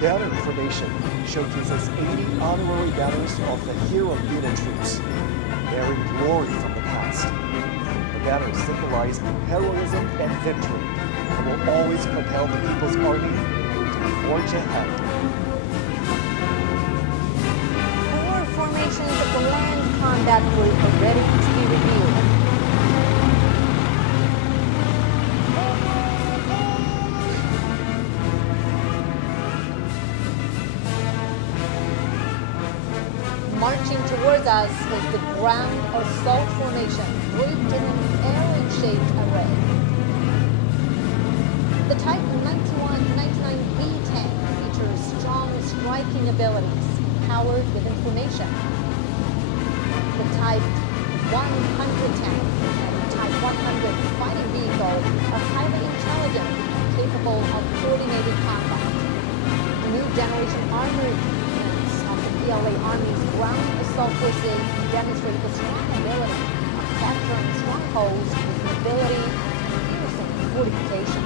Banner formation showcases 80 honorary banners of the hero unit troops, bearing glory from the past. The banners symbolize heroism and victory and will always propel the People's Army to forge ahead. 4 formations of the land combat group are ready to be reviewed. Marching towards us is the ground assault formation, grouped in an arrow-shaped array. The Type 99B tank features strong striking abilities, powered with information. The Type 100 tank and the Type 100 fighting vehicle are highly intelligent and capable of coordinated combat. The new generation armored PLA Army's ground assault forces demonstrate the strong ability of capturing strongholds with mobility and piercing fortification.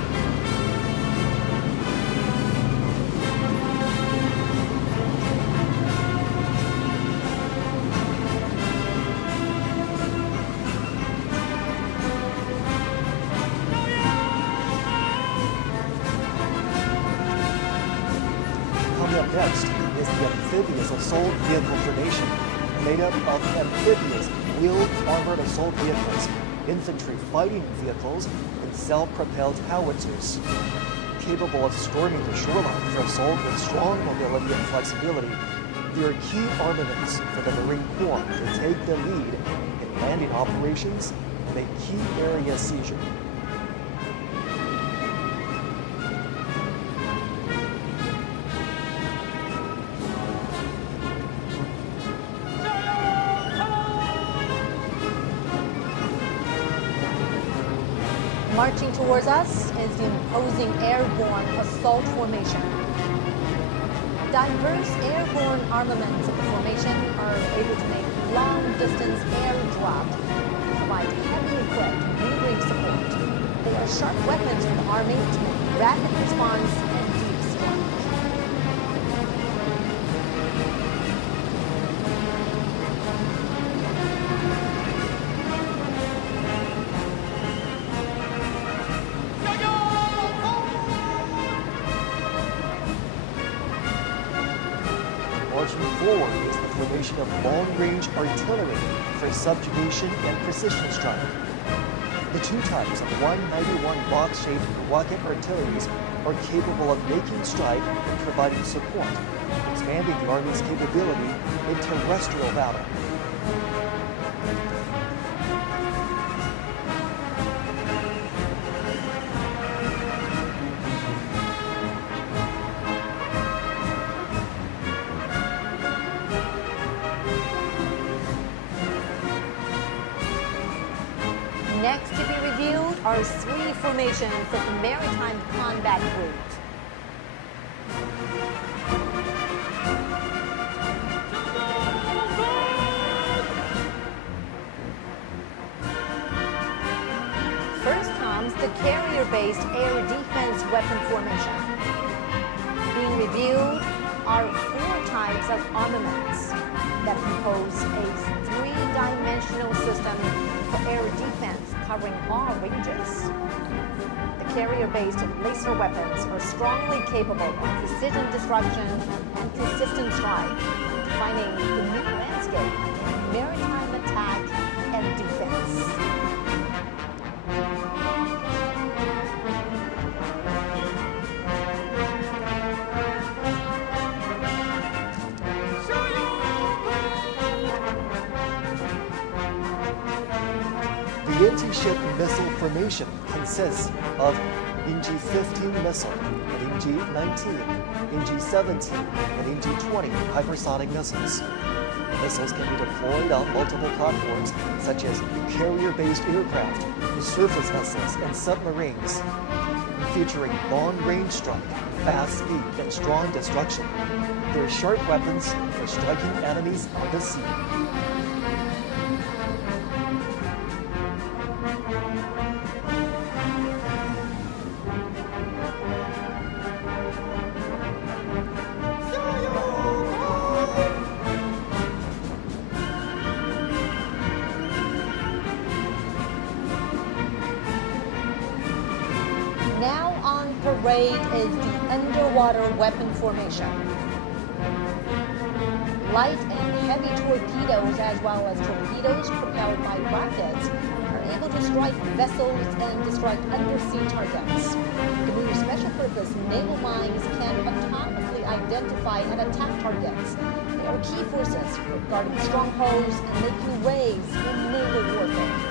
Coming up next is the amphibious assault vehicle formation, made up of amphibious wheeled armored assault vehicles, infantry fighting vehicles, and self-propelled howitzers. Capable of storming the shoreline for assault with strong mobility and flexibility, they are key armaments for the Marine Corps to take the lead in landing operations and make key area seizure. Marching towards us is the imposing airborne assault formation. Diverse airborne armaments of the formation are able to make long-distance air drop and provide heavily equipped maneuvering support. They are sharp weapons for the Army to make rapid response and deep strike. Marching forward is the formation of long-range artillery for subjugation and precision strike. The two types of 191 box-shaped rocket artilleries are capable of making strike and providing support, expanding the Army's capability in terrestrial battle. Next to be reviewed are 3 formations of the Maritime Combat Group. First comes the carrier-based air defense weapon formation. Being reviewed are 4 types of armaments that compose a 3-dimensional system for air defense covering all ranges. The carrier-based laser weapons are strongly capable of precision destruction and consistent strike, defining the new landscape in maritime attack and defense. The anti-ship missile formation consists of NG-15 missile, and NG-19, NG-17, and NG-20 hypersonic missiles. Missiles can be deployed on multiple platforms, such as carrier-based aircraft, surface vessels, and submarines. Featuring long-range strike, fast speed, and strong destruction, they're sharp weapons for striking enemies on the sea. parade is the underwater weapon formation. Light and heavy torpedoes, as well as torpedoes propelled by rockets, are able to strike vessels and destroy undersea targets. The new special-purpose naval mines can autonomously identify and attack targets. They are key forces for guarding strongholds and making waves in naval warfare.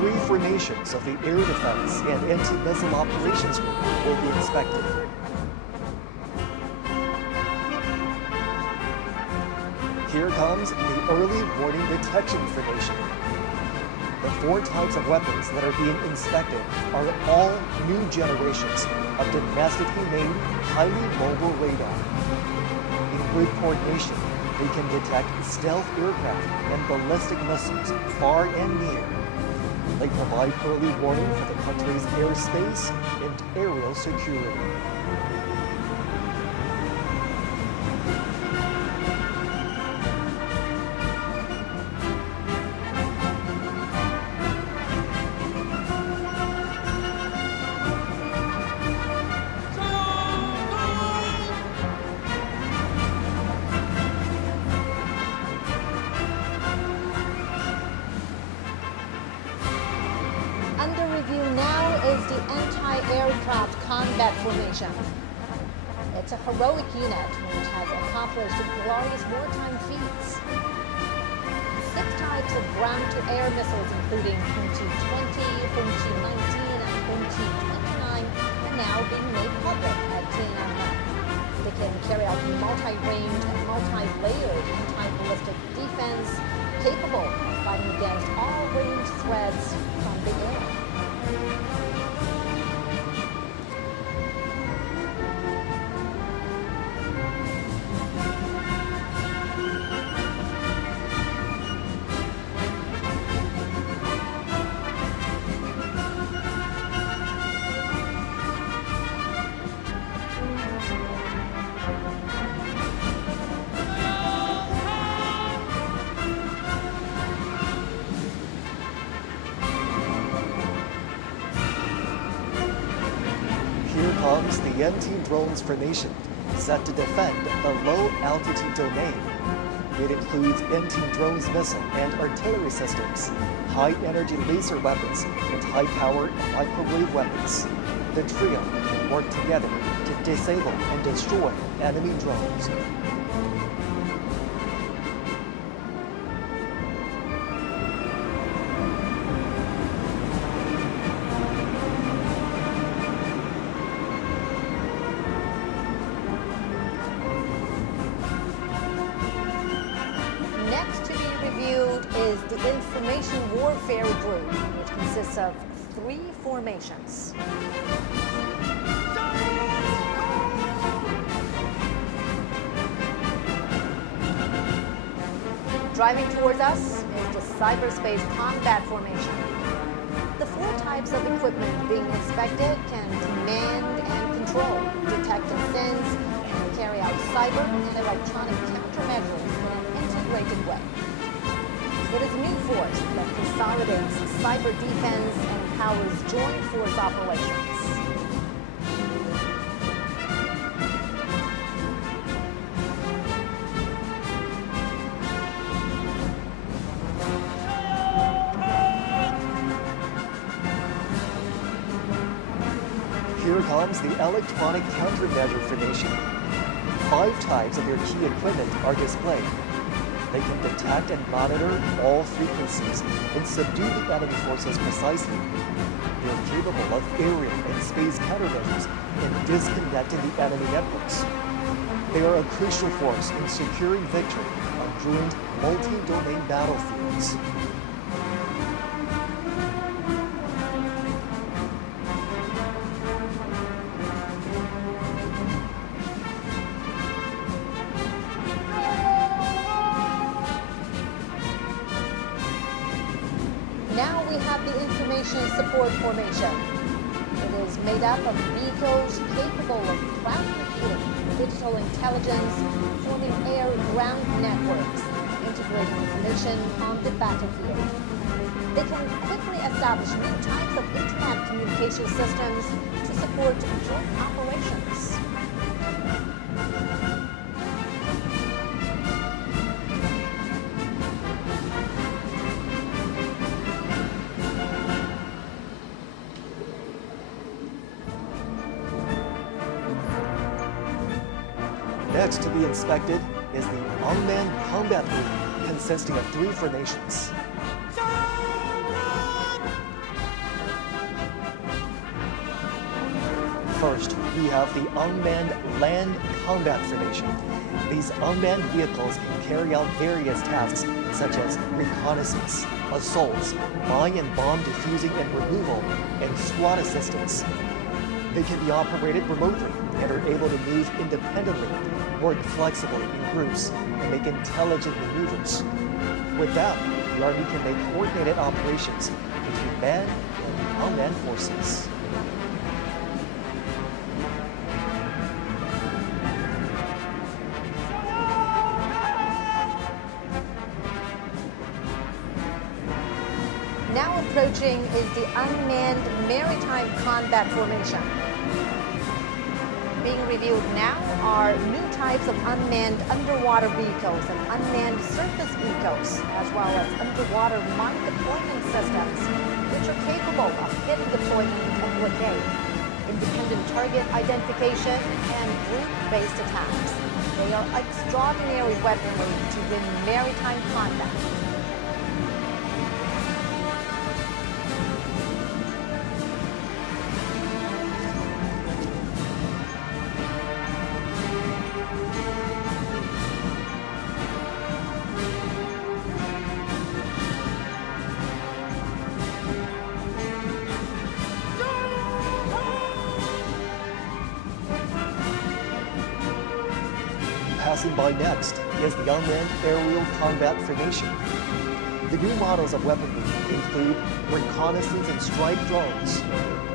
Three formations of the Air Defense and Anti-Missile Operations Group will be inspected. Here comes the Early Warning Detection Formation. The four types of weapons that are being inspected are all new generations of domestically made, highly mobile radar. In good coordination, they can detect stealth aircraft and ballistic missiles far and near. They provide early warning for the country's airspace and aerial security. Under review now is the anti-aircraft combat formation. It's a heroic unit which has accomplished glorious wartime feats. 6 types of ground-to-air missiles, including Hung-Chi-20, Hung-Chi-19, and Hung-Chi-29, are now being made public at Tiananmen. They can carry out multi-range and multi-layered anti-ballistic defense, capable of fighting against all ranged threats from the air. Here comes the anti-drones formation, set to defend the low-altitude domain. It includes anti-drones missile and artillery systems, high-energy laser weapons, and high-power microwave weapons. The trio can work together to disable and destroy enemy drones. Next to be reviewed is the Information Warfare Group, which consists of 3 formations. Driving towards us is the Cyberspace Combat Formation. The 4 types of equipment being inspected can command and control, detect and sense, and carry out cyber and electronic countermeasures in an integrated way. It is a new force that consolidates cyber defense and empowers joint force operations. Here comes the Electronic Countermeasure Formation. 5 types of their key equipment are displayed. They can detect and monitor all frequencies and subdue the enemy forces precisely. They are capable of aerial and space countermeasures and disconnecting the enemy networks. They are a crucial force in securing victory on joint multi-domain battlefields. Now we have the Information Support Formation. It is made up of vehicles capable of cloud computing, digital intelligence, forming air-ground networks, and integrate information on the battlefield. They can quickly establish new types of internet communication systems to support joint operations. Next to be inspected is the unmanned combat group, consisting of 3 formations. First, we have the unmanned land combat formation. These unmanned vehicles can carry out various tasks such as reconnaissance, assaults, mine and bomb defusing and removal, and squad assistance. They can be operated remotely and are able to move independently, work flexibly in groups, and make intelligent maneuvers. With that, the Army can make coordinated operations between manned and unmanned forces. Now approaching is the unmanned maritime combat formation. Being reviewed now are new types of unmanned underwater vehicles and unmanned surface vehicles, as well as underwater mine deployment systems, which are capable of hit deployment and blockade, independent target identification, and group-based attacks. They are extraordinary weaponry to win maritime combat. Passing by next is the unmanned aerial combat formation. The new models of weaponry include reconnaissance and strike drones,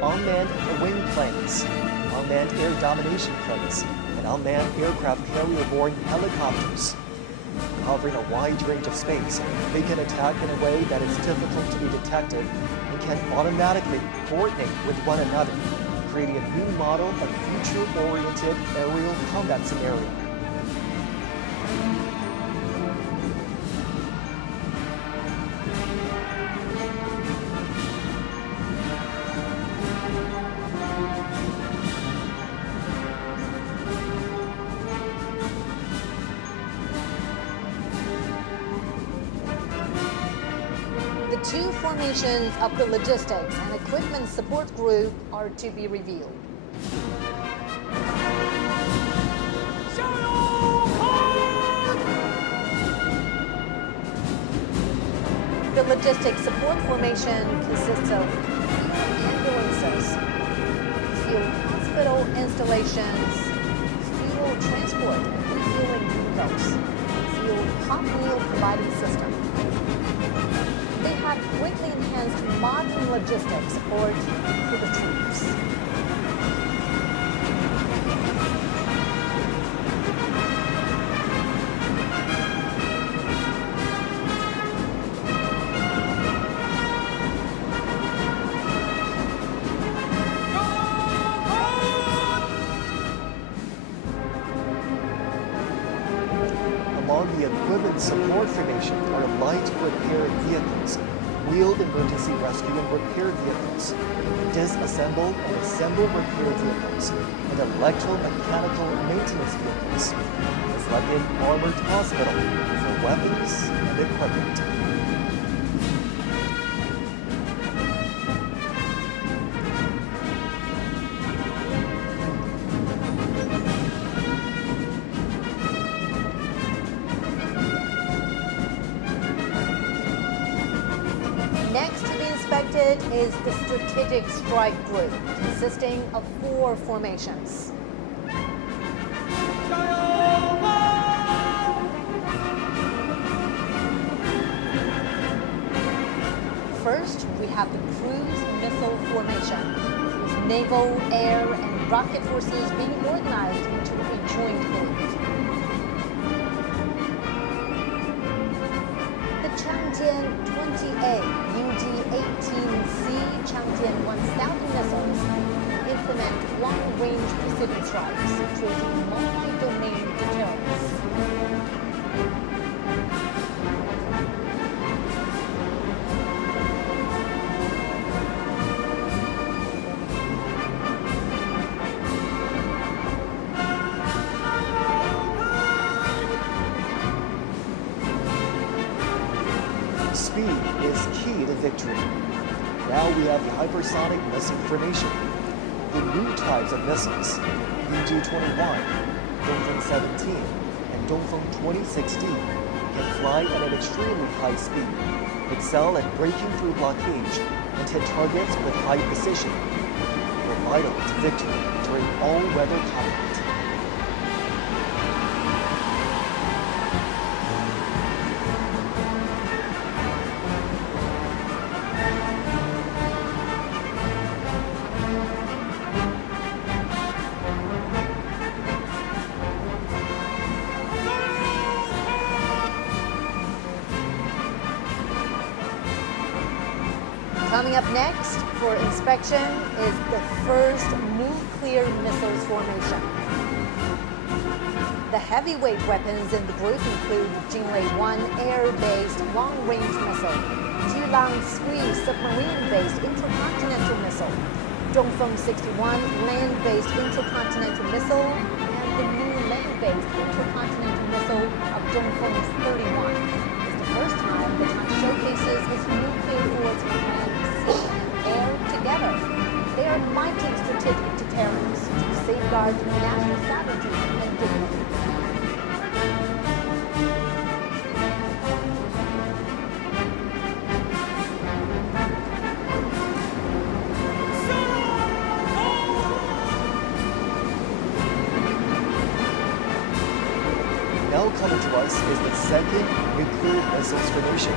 unmanned wing planes, unmanned air domination planes, and unmanned aircraft carrier-borne helicopters. Covering a wide range of space, they can attack in a way that is difficult to be detected and can automatically coordinate with one another, creating a new model of future-oriented aerial combat scenario. The 2 formations of the Logistics and Equipment Support Group are to be reviewed. The Logistics Support Formation consists of ambulances, field hospital installations, fuel transport and refueling depots, and field hot meal providing system. They have greatly enhanced modern logistics support for the troops. Among the equipment support formation are light repair vehicles, wheeled emergency rescue and repair vehicles, disassembled and assembled repair vehicles, and electromechanical maintenance vehicles. A rugged armored hospital for weapons and equipment. Next to be inspected is the Strategic Strike Group, consisting of 4 formations. First, we have the Cruise Missile Formation, with naval, air, and rocket forces being organized into a joint group. Changjiang 20A, UG-18C, Changjiang 1000 missiles implement long-range precision strikes, creating multi-domain deterrence. Speed is key to victory. Now we have the hypersonic missile formation. The new types of missiles, UG-21, Dongfeng 17, and Dongfeng 2016, can fly at an extremely high speed, excel at breaking through blockage, and hit targets with high precision. They're vital to victory during all-weather combat. Coming up next for inspection is the first nuclear missiles formation. The heavyweight weapons in the group include Jinlei-1 air-based long-range missile, Jilang-3 submarine-based intercontinental missile, Dongfeng 61 land-based intercontinental missile, and the new land-based intercontinental missile of Dongfeng 31. It's the first time the China showcases its nuclear force command sea and air together. They are mighty strategic deterrents to safeguard national sovereignty and dignity. Now coming to us is the second nuclear missiles formation.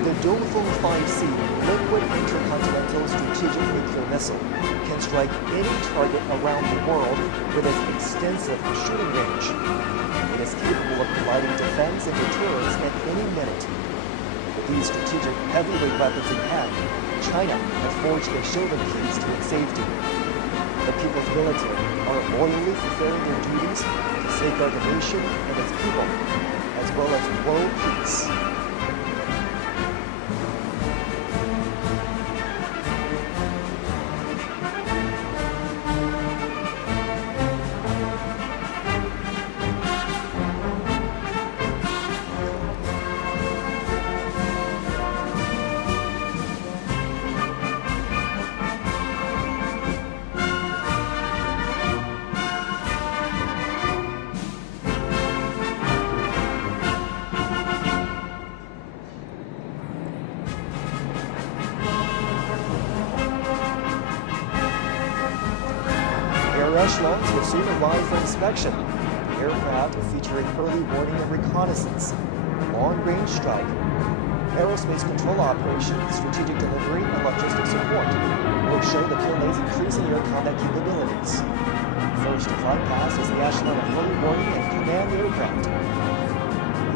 The Dongfeng 5C liquid intercontinental strategic nuclear missile can strike any target around the world with its extensive shooting range. It is capable of providing defense and deterrence at any minute. With these strategic heavyweight weapons in hand, China has forged a shoulder keys to its safety. The people's military are loyally fulfilling their duties to safeguard the nation and its people, as well as world peace. Echelons will soon arrive for inspection. The aircraft featuring early warning and reconnaissance, long-range strike, aerospace control operations, strategic delivery, and logistic support will show the PLA's increasing air combat capabilities. First to fly past is the echelon of early warning and command aircraft.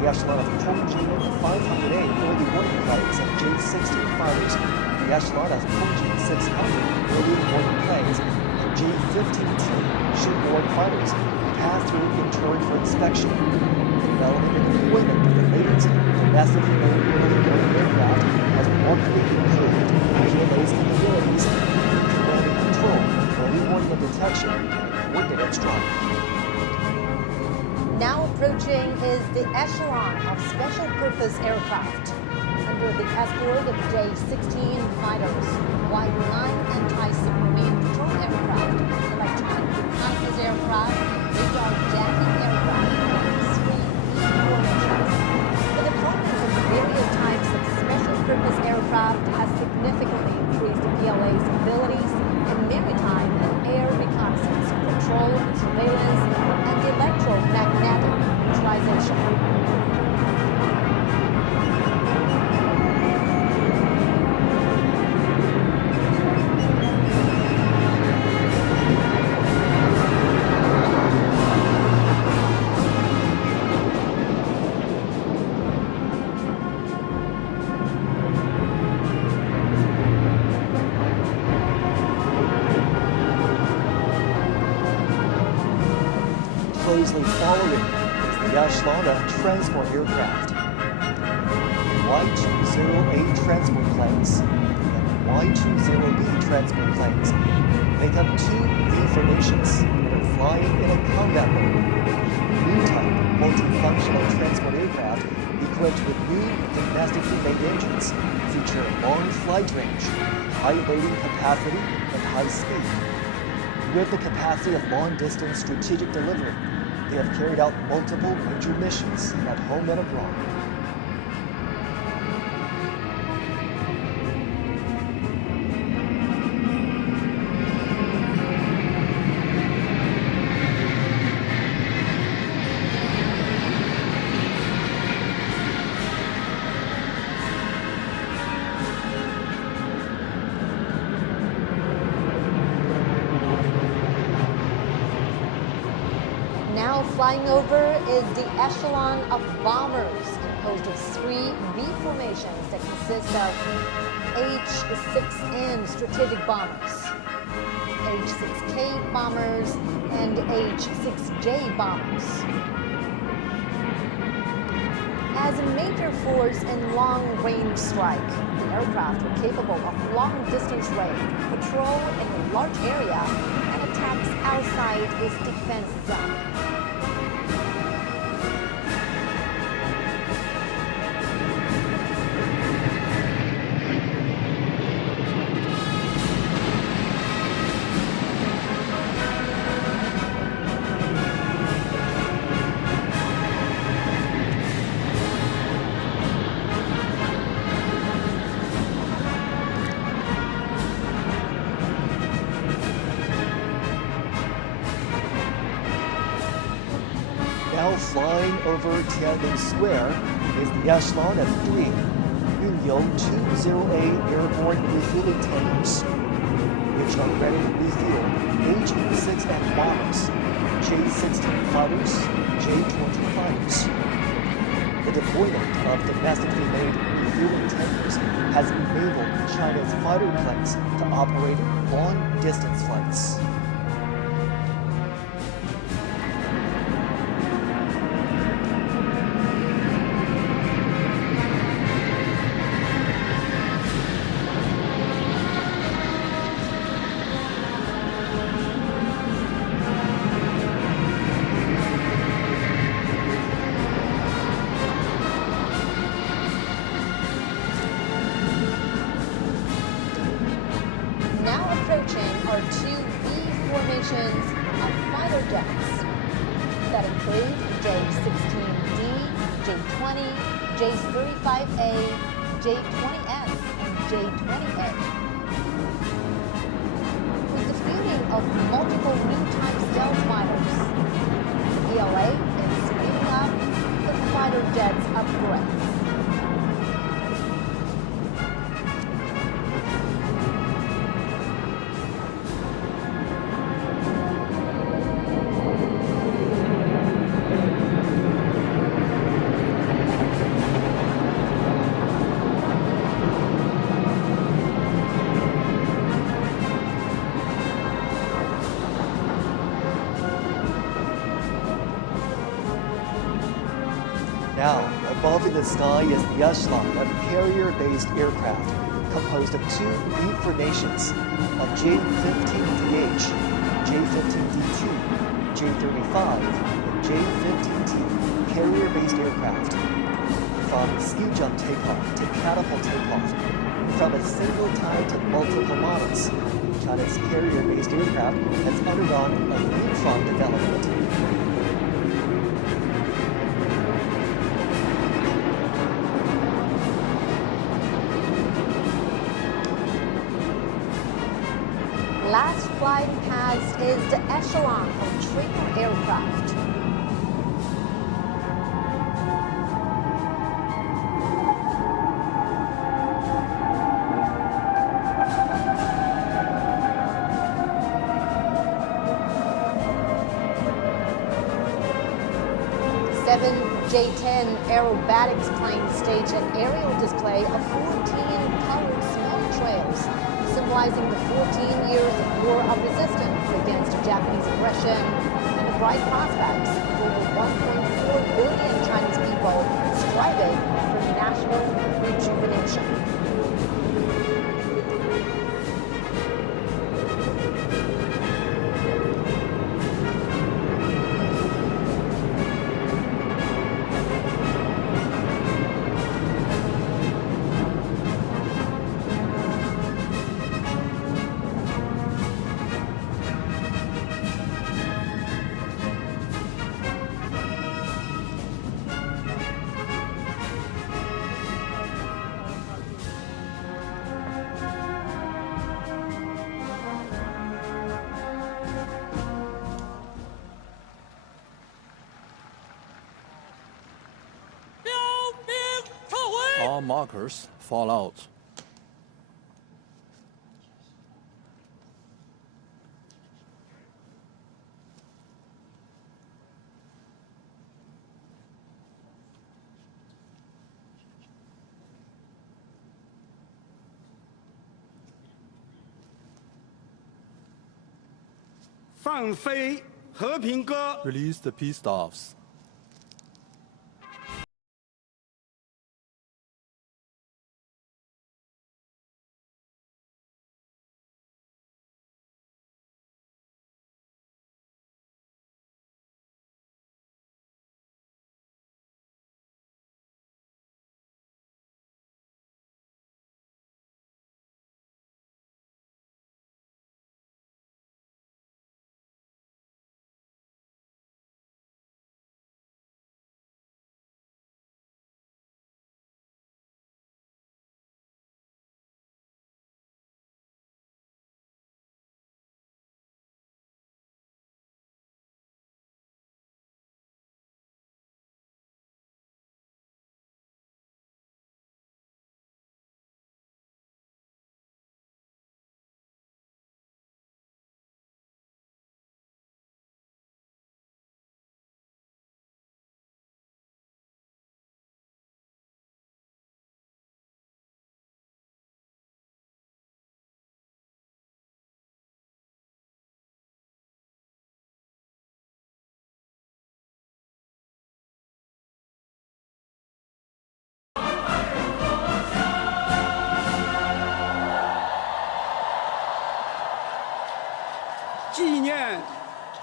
The echelon of Kongjin 500A early warning planes and J-16 fighters. The echelon of Kongjin 600 early warning planes. J-15T shipboard fighters pass through in turn for inspection. The development and deployment of the latest domestically made early warning aircraft has markedly improved PLA's capabilities in command and control, early warning and detection, and coordinated strike. Now approaching is the echelon of special purpose aircraft. Under the escort of J-16 fighters, Y-9 anti-submarine patrol aircraft, electronic reconnaissance aircraft, radar jamming aircraft, and 3 E-formations. The deployment of various types of special purpose aircraft has significantly increased the PLA's abilities in maritime and air reconnaissance, control and surveillance, and electromagnetic neutralization. closely following is the Yashlana transport aircraft. Y-20A transport planes and Y-20B transport planes make up two V formations and are flying in a combat mode. New type multifunctional transport aircraft equipped with new domestically made engines feature long flight range, high loading capacity, and high speed. With the capacity of long-distance strategic delivery, they have carried out multiple major missions at home and abroad. Now flying over is the echelon of bombers, composed of three V formations that consist of H-6N strategic bombers, H-6K bombers, and H-6J bombers. As a major force in long-range strike, the aircraft were capable of long-distance range, patrol in a large area, and attacks outside its defense zone. Now flying over Tiananmen Square is the Echelon of 3 Yunyou 20A airborne refueling tankers, which are ready to refuel H-6N bombers, J-16 fighters, J-20 fighters. The deployment of domestically made refueling tankers has enabled China's fighter planes to operate long-distance flights. Now approaching are two V formations of fighter jets that include J-16D, J-20, J-35A, J-20S, and J-20A. With the fielding of multiple new type stealth fighters, the PLA is speeding up the fighter jets upgrades. Now, above in the sky is the echelon of carrier-based aircraft composed of two V formations of J-15DH, J-15D2, J-35, and J-15T carrier-based aircraft. From ski jump takeoff to catapult takeoff, from a single type to multiple models, China's carrier-based aircraft has undergone a leapfrog development. Last flying past is the echelon of trainer aircraft. Seven J-10 aerobatics planes stage an aerial display of 14 colored smoke trails, symbolizing the 14 years of war of resistance against Japanese aggression and the bright prospects for the 1.4 billion Chinese people striving for national rejuvenation. All markers fall out. Release the peace staffs.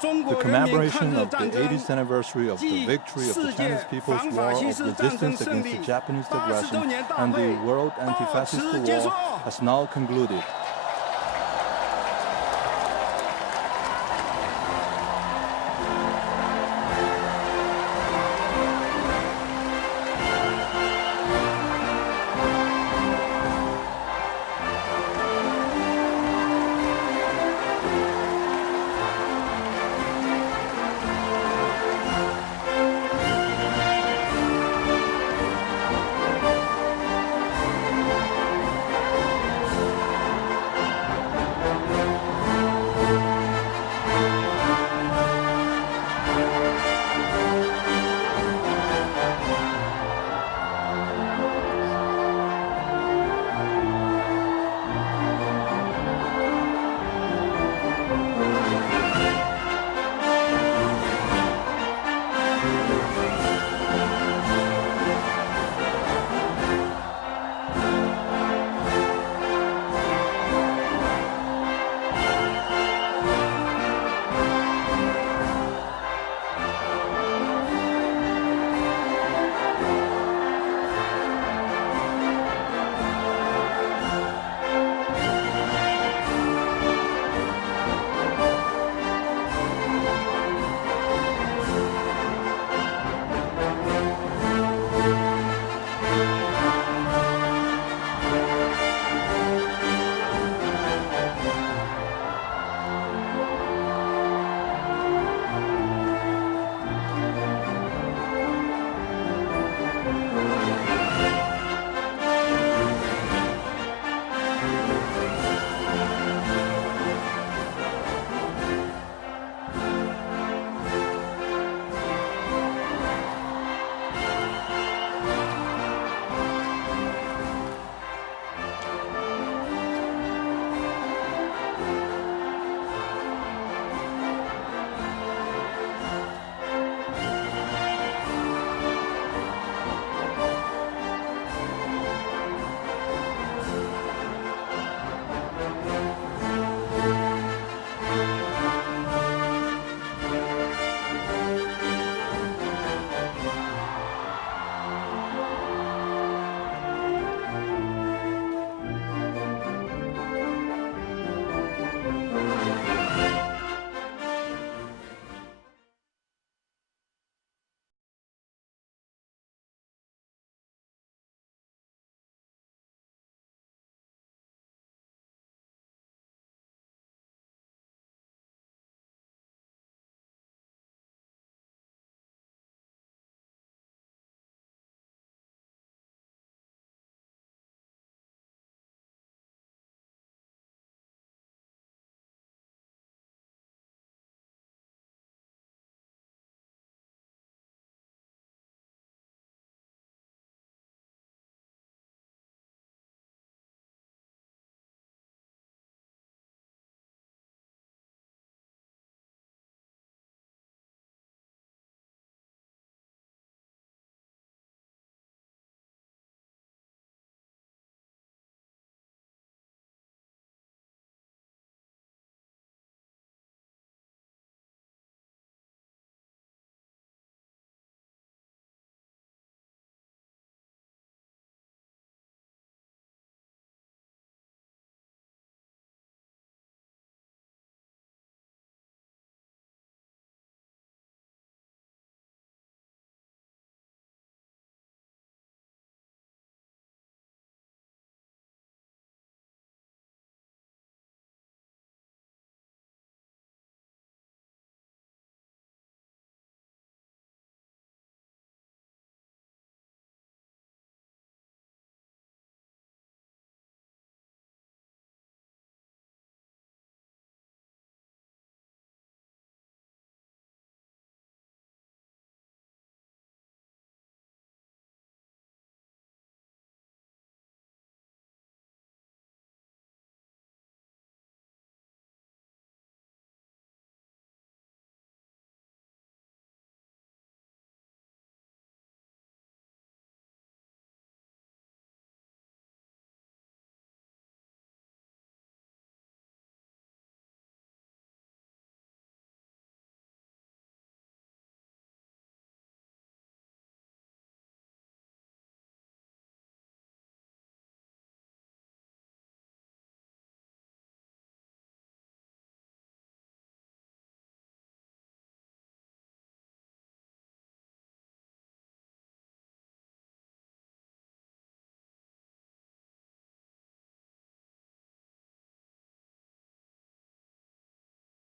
The commemoration of the 80th anniversary of the victory of the Chinese People's War of Resistance against the Japanese aggression and the World Anti-Fascist War has now concluded.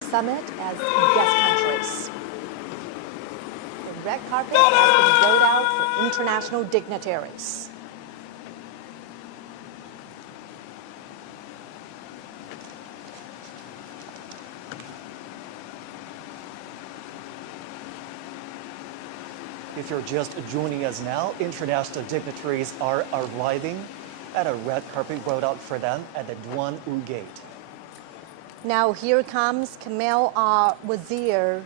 summit as guest countries. The red carpet has been rolled out for international dignitaries. If you're just joining us now, international dignitaries are arriving at a red carpet rolled out for them at the Duan-u Gate. Now here comes Kamal al-Wazir,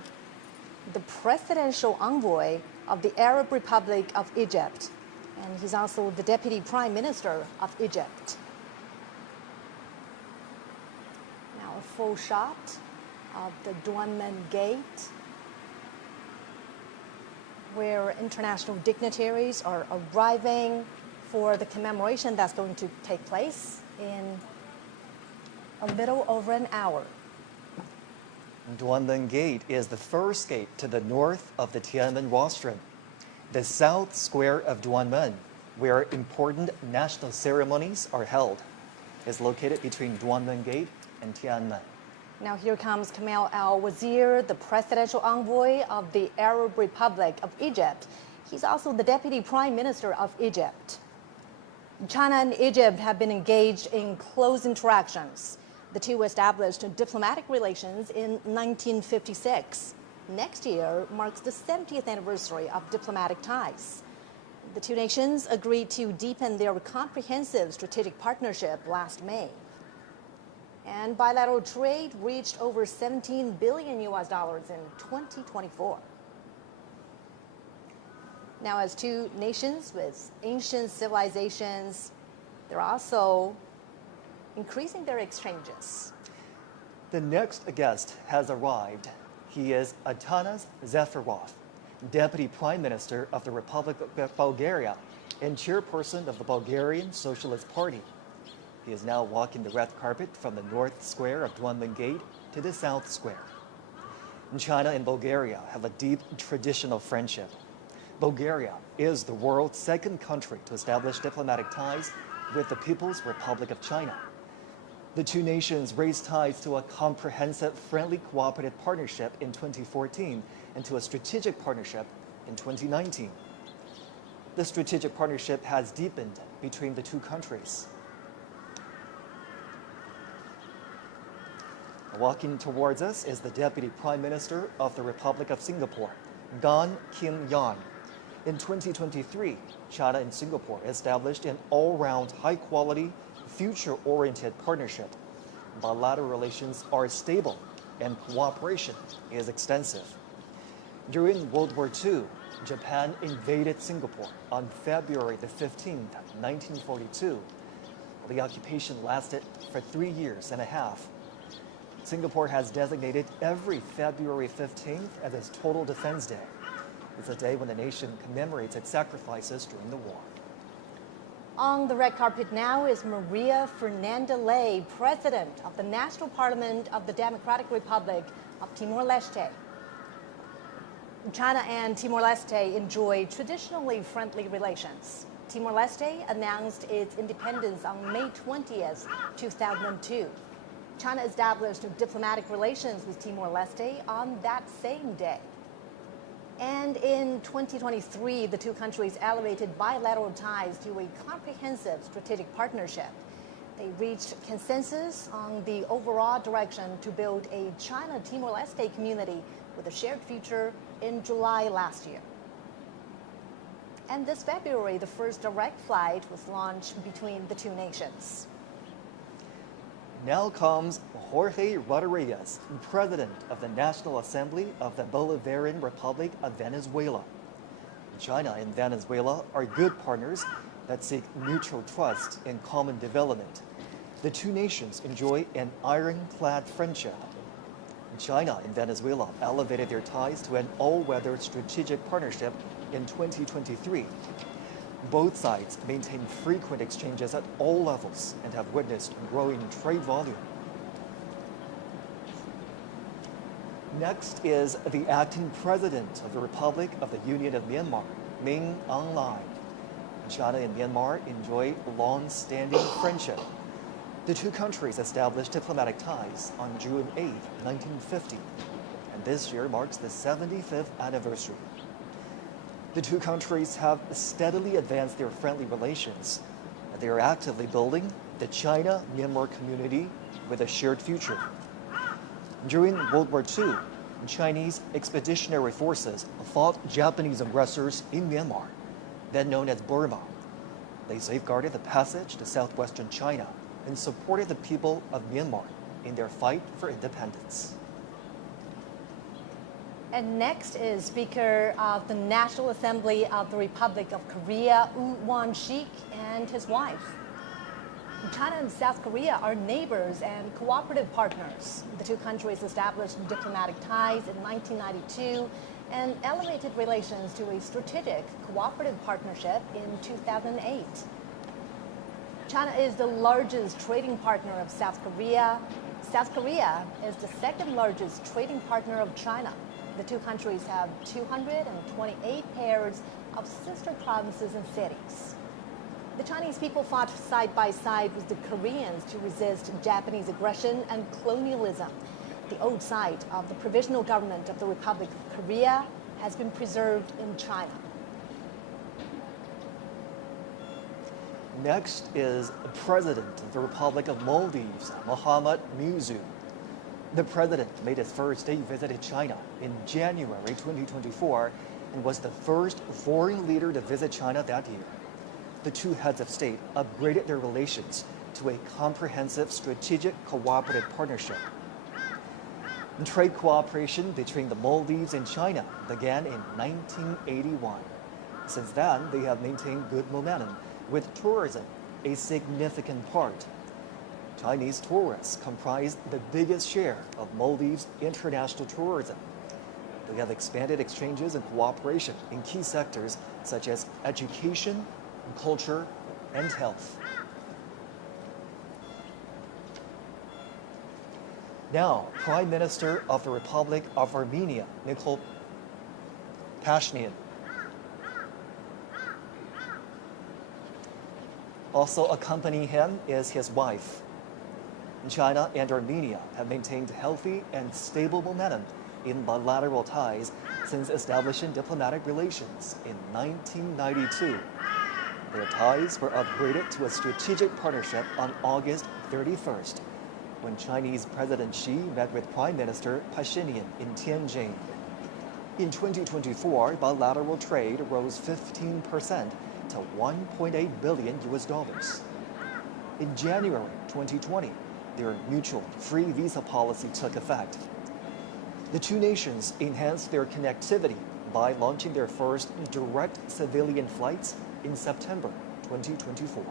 the presidential envoy of the Arab Republic of Egypt, and he's also the deputy prime minister of Egypt. Now a full shot of the Duan-men Gate, where international dignitaries are arriving for the commemoration that's going to take place in a little over an hour. Duan-men Gate is the first gate to the north of the Tiananmen rostrum. The south square of Duan-men, where important national ceremonies are held, is located between Duan-men Gate and Tiananmen. Now here comes Kamal al-Wazir, the presidential envoy of the Arab Republic of Egypt. He's also the deputy prime minister of Egypt. China and Egypt have been engaged in close interactions. The two established diplomatic relations in 1956. Next year marks the 70th anniversary of diplomatic ties. The two nations agreed to deepen their comprehensive strategic partnership last May. And bilateral trade reached over $17 billion in 2024. Now, as two nations with ancient civilizations, they're also increasing their exchanges. The next guest has arrived. He is Atanas Zafarov, Deputy Prime Minister of the Republic of Bulgaria and chairperson of the Bulgarian Socialist Party. He is now walking the red carpet from the north square of Duan-men Gate to the south square. China and Bulgaria have a deep traditional friendship. Bulgaria is the world's second country to establish diplomatic ties with the People's Republic of China. The two nations raised ties to a comprehensive friendly cooperative partnership in 2014 and to a strategic partnership in 2019. The strategic partnership has deepened between the two countries. Walking towards us is the Deputy Prime Minister of the Republic of Singapore, Gan Kim Yan. In 2023, China and Singapore established an all-round, high-quality, future-oriented partnership. Bilateral relations are stable and cooperation is extensive. During World War II, Japan invaded Singapore on February the 15th, 1942. The occupation lasted for 3 years and a half. Singapore has designated every February 15th as its Total Defense Day. It's a day when the nation commemorates its sacrifices during the war. On the red carpet now is Maria Fernanda Ley, President of the National Parliament of the Democratic Republic of Timor-Leste. China and Timor-Leste enjoy traditionally friendly relations. Timor-Leste announced its independence on May 20th, 2002. China established diplomatic relations with Timor-Leste on that same day. And in 2023, the two countries elevated bilateral ties to a comprehensive strategic partnership. They reached consensus on the overall direction to build a China-Timor-Leste community with a shared future in July last year. And this February, the first direct flight was launched between the two nations. Now comes Jorge Rodriguez, President of the National Assembly of the Bolivarian Republic of Venezuela. China and Venezuela are good partners that seek mutual trust and common development. The two nations enjoy an ironclad friendship. China and Venezuela elevated their ties to an all-weather strategic partnership in 2023. Both sides maintain frequent exchanges at all levels and have witnessed growing trade volume. Next is the acting president of the Republic of the Union of Myanmar, Min Aung Hlaing. China and Myanmar enjoy long-standing friendship. The two countries established diplomatic ties on June 8, 1950, and this year marks the 75th anniversary. The two countries have steadily advanced their friendly relations, and they are actively building the China-Myanmar community with a shared future. During World War II, Chinese expeditionary forces fought Japanese aggressors in Myanmar, then known as Burma. They safeguarded the passage to southwestern China and supported the people of Myanmar in their fight for independence. And next is Speaker of the National Assembly of the Republic of Korea, Woo Won-sik, and his wife. China and South Korea are neighbors and cooperative partners. The two countries established diplomatic ties in 1992 and elevated relations to a strategic cooperative partnership in 2008. China is the largest trading partner of South Korea. South Korea is the second largest trading partner of China. The two countries have 228 pairs of sister provinces and cities. The Chinese people fought side by side with the Koreans to resist Japanese aggression and colonialism. The old site of the Provisional Government of the Republic of Korea has been preserved in China. Next is President of the Republic of Maldives, Mohamed Muizzu. The president made his first state visit to China in January 2024 and was the first foreign leader to visit China that year. The two heads of state upgraded their relations to a comprehensive strategic cooperative partnership. Trade cooperation between the Maldives and China began in 1981. Since then, they have maintained good momentum, with tourism a significant part. Chinese tourists comprise the biggest share of Maldives' international tourism. They have expanded exchanges and cooperation in key sectors such as education, culture, and health. Now, Prime Minister of the Republic of Armenia, Nikol Pashinyan. Also accompanying him is his wife. China and Armenia have maintained healthy and stable momentum in bilateral ties since establishing diplomatic relations in 1992. Their ties were upgraded to a strategic partnership on August 31st, when Chinese President Xi met with Prime Minister Pashinyan in Tianjin. In 2024, bilateral trade rose 15% to $1.8 billion. In January 2020, their mutual free visa policy took effect. The two nations enhanced their connectivity by launching their first direct civilian flights in September 2024.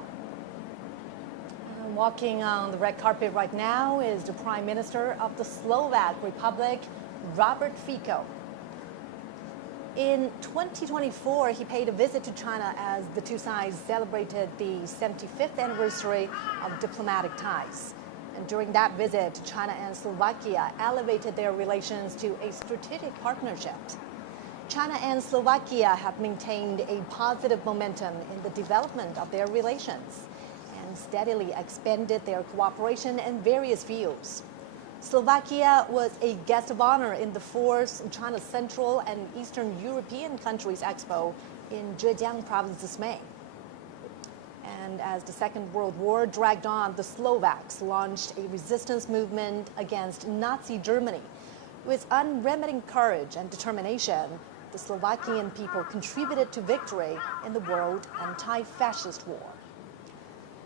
Walking on the red carpet right now is the Prime Minister of the Slovak Republic, Robert Fico. In 2024, he paid a visit to China as the two sides celebrated the 75th anniversary of diplomatic ties. And during that visit, China and Slovakia elevated their relations to a strategic partnership. China and Slovakia have maintained a positive momentum in the development of their relations and steadily expanded their cooperation in various fields. Slovakia was a guest of honor in the fourth China Central and Eastern European Countries Expo in Zhejiang province this May. And as the Second World War dragged on, the Slovaks launched a resistance movement against Nazi Germany. With unremitting courage and determination, the Slovakian people contributed to victory in the World Anti-Fascist War.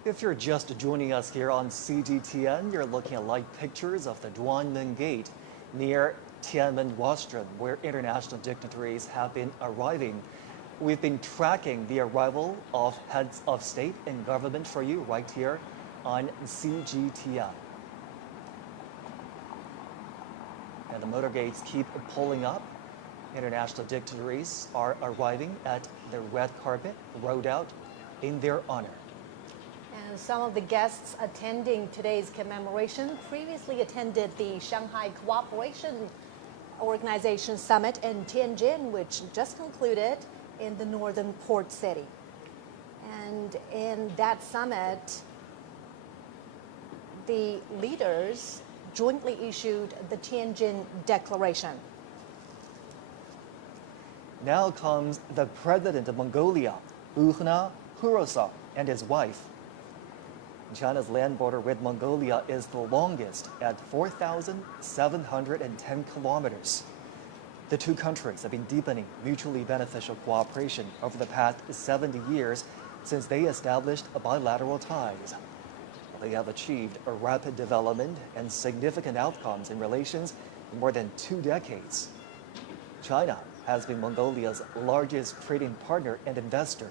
If you're just joining us here on CGTN, you're looking at live pictures of the Duanmen Gate near Tiananmen Rostrum, where international dignitaries have been arriving. We've been tracking the arrival of heads of state and government for you right here on CGTN. And the motorgates keep pulling up. International dignitaries are arriving at the red carpet rolled out in their honor. And some of the guests attending today's commemoration previously attended the Shanghai Cooperation Organization Summit in Tianjin, which just concluded in the northern port city. And in that summit, the leaders jointly issued the Tianjin Declaration. Now comes the president of Mongolia, Ukhna Hurosa, and his wife. China's land border with Mongolia is the longest at 4,710 kilometers. The two countries have been deepening mutually beneficial cooperation over the past 70 years since they established bilateral ties. They have achieved a rapid development and significant outcomes in relations in more than 2 decades. China has been Mongolia's largest trading partner and investor.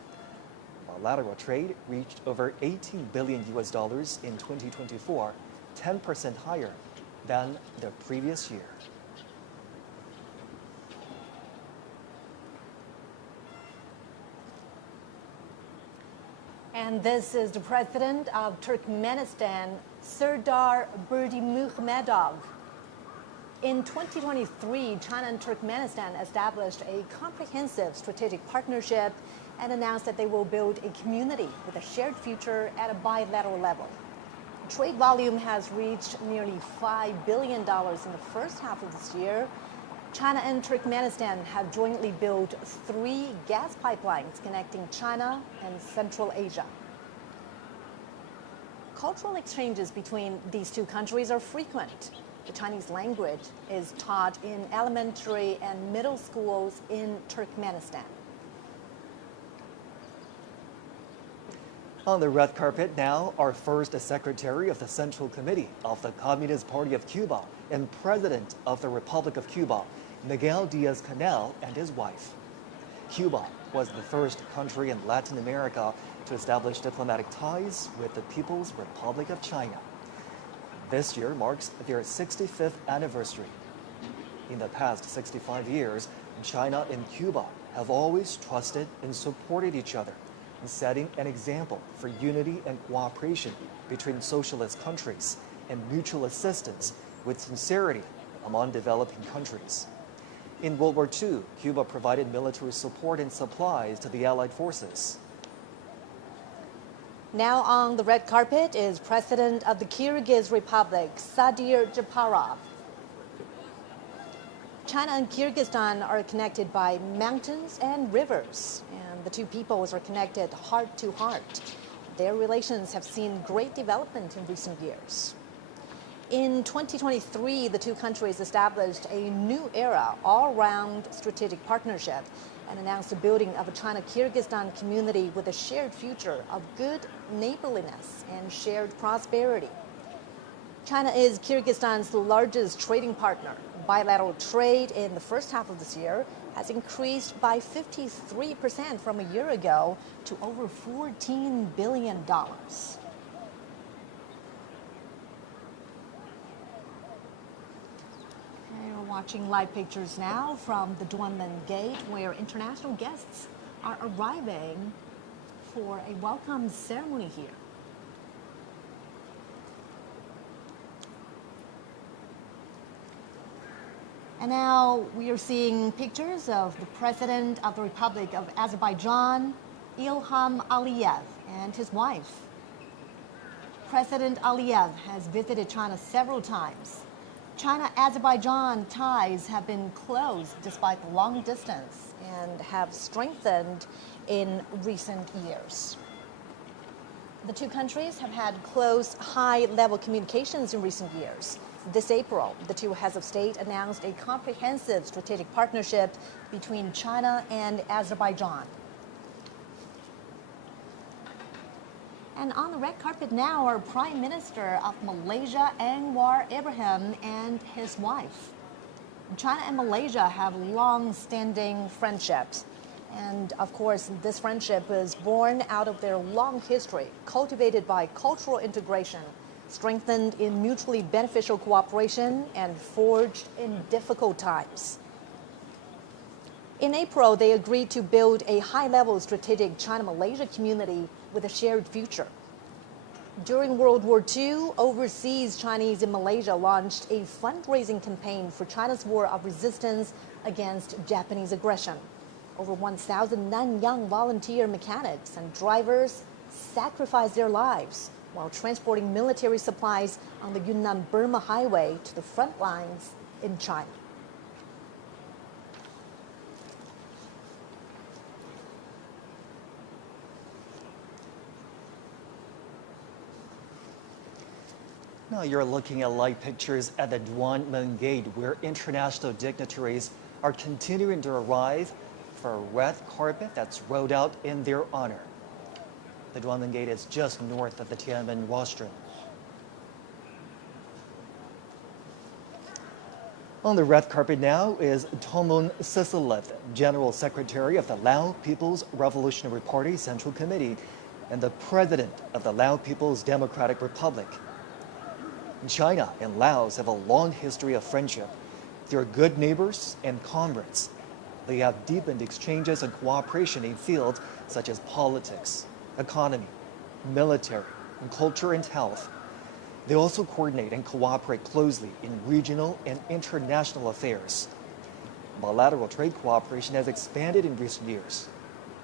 Bilateral trade reached over $18 billion in 2024, 10% higher than the previous year. And this is the president of Turkmenistan, Serdar Berdimuhamedov. In 2023, China and Turkmenistan established a comprehensive strategic partnership and announced that they will build a community with a shared future at a bilateral level. Trade volume has reached nearly $5 billion in the first half of this year. China and Turkmenistan have jointly built 3 gas pipelines connecting China and Central Asia. Cultural exchanges between these two countries are frequent. The Chinese language is taught in elementary and middle schools in Turkmenistan. On the red carpet now, our first Secretary of the Central Committee of the Communist Party of Cuba and President of the Republic of Cuba, Miguel Diaz-Canel, and his wife. Cuba was the first country in Latin America to establish diplomatic ties with the People's Republic of China. This year marks their 65th anniversary. In the past 65 years, China and Cuba have always trusted and supported each other, setting an example for unity and cooperation between socialist countries and mutual assistance with sincerity among developing countries. In World War II, Cuba provided military support and supplies to the Allied forces. Now on the red carpet is President of the Kyrgyz Republic, Sadir Japarov. China and Kyrgyzstan are connected by mountains and rivers, and the two peoples are connected heart to heart. Their relations have seen great development in recent years. In 2023, the two countries established a new era all-round strategic partnership and announced the building of a China-Kyrgyzstan community with a shared future of good neighborliness and shared prosperity. China is Kyrgyzstan's largest trading partner. Bilateral trade in the first half of this year has increased by 53% from a year ago to over $14 billion. We're watching live pictures now from the Duanmen Gate, where international guests are arriving for a welcome ceremony here. And now we are seeing pictures of the President of the Republic of Azerbaijan, Ilham Aliyev, and his wife. President Aliyev has visited China several times. China-Azerbaijan ties have been close despite the long distance and have strengthened in recent years. The two countries have had close, high-level communications in recent years. This April, the two heads of state announced a comprehensive strategic partnership between China and Azerbaijan. And on the red carpet now are Prime Minister of Malaysia, Anwar Ibrahim, and his wife. China and Malaysia have long-standing friendships. And of course, this friendship is born out of their long history, cultivated by cultural integration, strengthened in mutually beneficial cooperation, and forged in difficult times. In April, they agreed to build a high-level strategic China-Malaysia community with a shared future. During World War II, overseas Chinese in Malaysia launched a fundraising campaign for China's war of resistance against Japanese aggression. Over 1,000 Nanyang volunteer mechanics and drivers sacrificed their lives, while transporting military supplies on the Yunnan-Burma highway to the front lines in China. Now you're looking at live pictures at the Duanmen Gate, where international dignitaries are continuing to arrive for a red carpet that's rolled out in their honor. The Duanmen Gate is just north of the Tiananmen rostrum. On the red carpet now is Tomon Sisilev, General Secretary of the Lao People's Revolutionary Party Central Committee and the President of the Lao People's Democratic Republic. China and Laos have a long history of friendship. They're good neighbors and comrades. They have deepened exchanges and cooperation in fields such as politics, economy, military, and culture and health. They also coordinate and cooperate closely in regional and international affairs. Bilateral trade cooperation has expanded in recent years.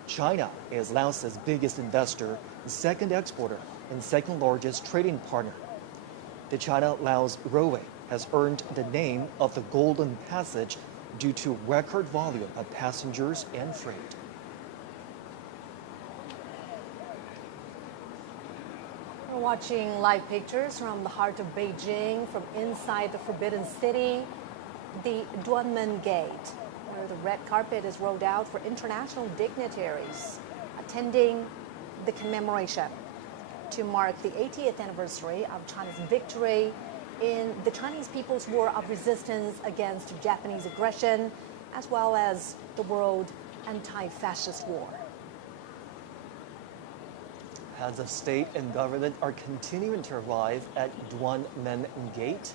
China is Laos's biggest investor, second exporter, and second largest trading partner. The China-Laos Railway has earned the name of the Golden Passage due to record volume of passengers and freight. We're watching live pictures from the heart of Beijing, from inside the Forbidden City, the Duanmen Gate, where the red carpet is rolled out for international dignitaries attending the commemoration to mark the 80th anniversary of China's victory in the Chinese People's War of Resistance against Japanese aggression, as well as the World Anti-Fascist War. Heads of state and government are continuing to arrive at Duanmen Gate.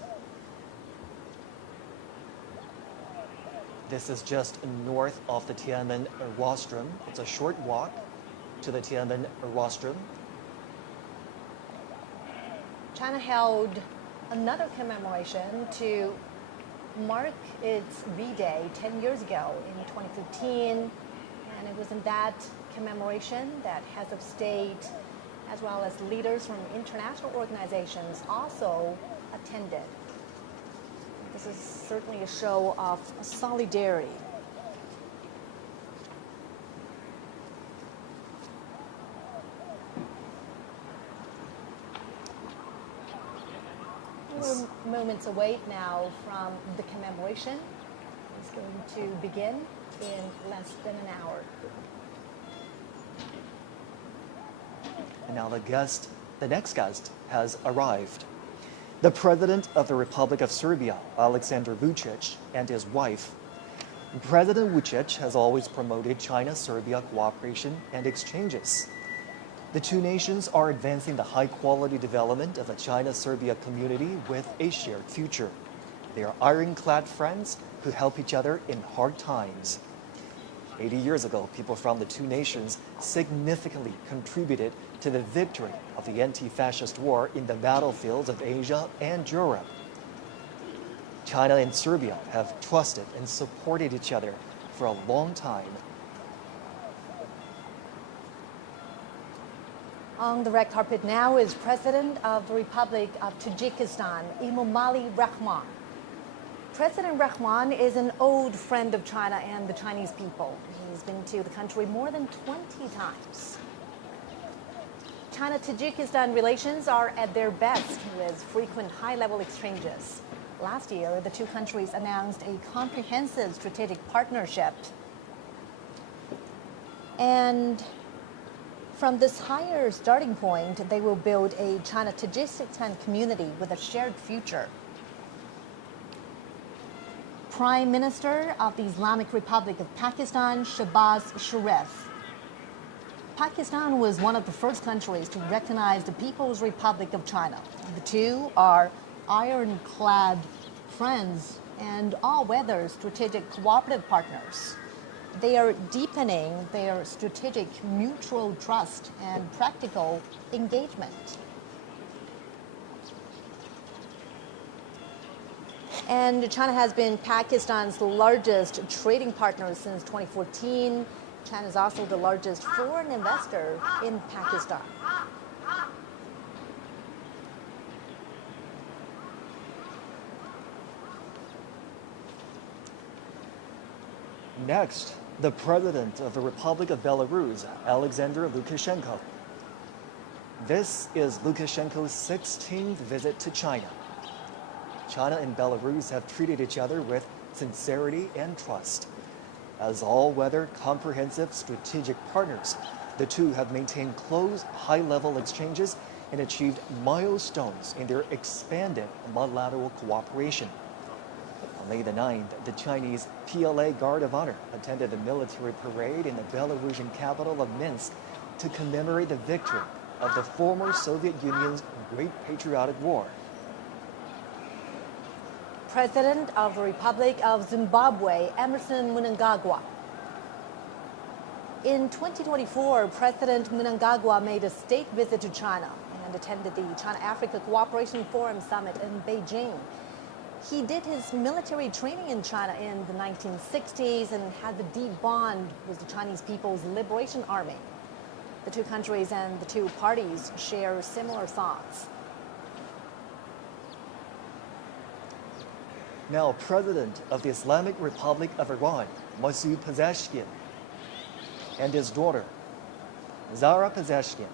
This is just north of the Tiananmen rostrum. It's a short walk to the Tiananmen rostrum. China held another commemoration to mark its V-Day 10 years ago in 2015. And it was in that commemoration that heads of state, as well as leaders from international organizations, also attended. This is certainly a show of solidarity. We're moments away now from the commemoration. It's going to begin in less than an hour. And now the next guest has arrived. The President of the Republic of Serbia, Aleksandar Vučić, and his wife. President Vučić has always promoted China-Serbia cooperation and exchanges. The two nations are advancing the high-quality development of a China-Serbia community with a shared future. They are ironclad friends who help each other in hard times. 80 years ago, people from the two nations significantly contributed to the victory of the anti-fascist war in the battlefields of Asia and Europe. China and Serbia have trusted and supported each other for a long time. On the red carpet now is President of the Republic of Tajikistan, Emomali Rahmon. President Rahmon is an old friend of China and the Chinese people. He's been to the country more than 20 times. China-Tajikistan relations are at their best with frequent high-level exchanges. Last year, the two countries announced a comprehensive strategic partnership. And from this higher starting point, they will build a China-Tajikistan community with a shared future. Prime Minister of the Islamic Republic of Pakistan, Shehbaz Sharif. Pakistan was one of the first countries to recognize the People's Republic of China. The two are ironclad friends and all-weather strategic cooperative partners. They are deepening their strategic mutual trust and practical engagement. And China has been Pakistan's largest trading partner since 2014. China is also the largest foreign investor in Pakistan. Next, the President of the Republic of Belarus, Alexander Lukashenko. This is Lukashenko's 16th visit to China. China and Belarus have treated each other with sincerity and trust. As all-weather, comprehensive strategic partners, the two have maintained close, high-level exchanges and achieved milestones in their expanded bilateral cooperation. On May the 9th, the Chinese PLA Guard of Honor attended the military parade in the Belarusian capital of Minsk to commemorate the victory of the former Soviet Union's Great Patriotic War. President of the Republic of Zimbabwe, Emmerson Mnangagwa. In 2024, President Mnangagwa made a state visit to China and attended the China-Africa Cooperation Forum Summit in Beijing. He did his military training in China in the 1960s and had a deep bond with the Chinese People's Liberation Army. The two countries and the two parties share similar thoughts. Now, President of the Islamic Republic of Iran, Masoud Pezeshkian, and his daughter, Zahra Pezeshkian.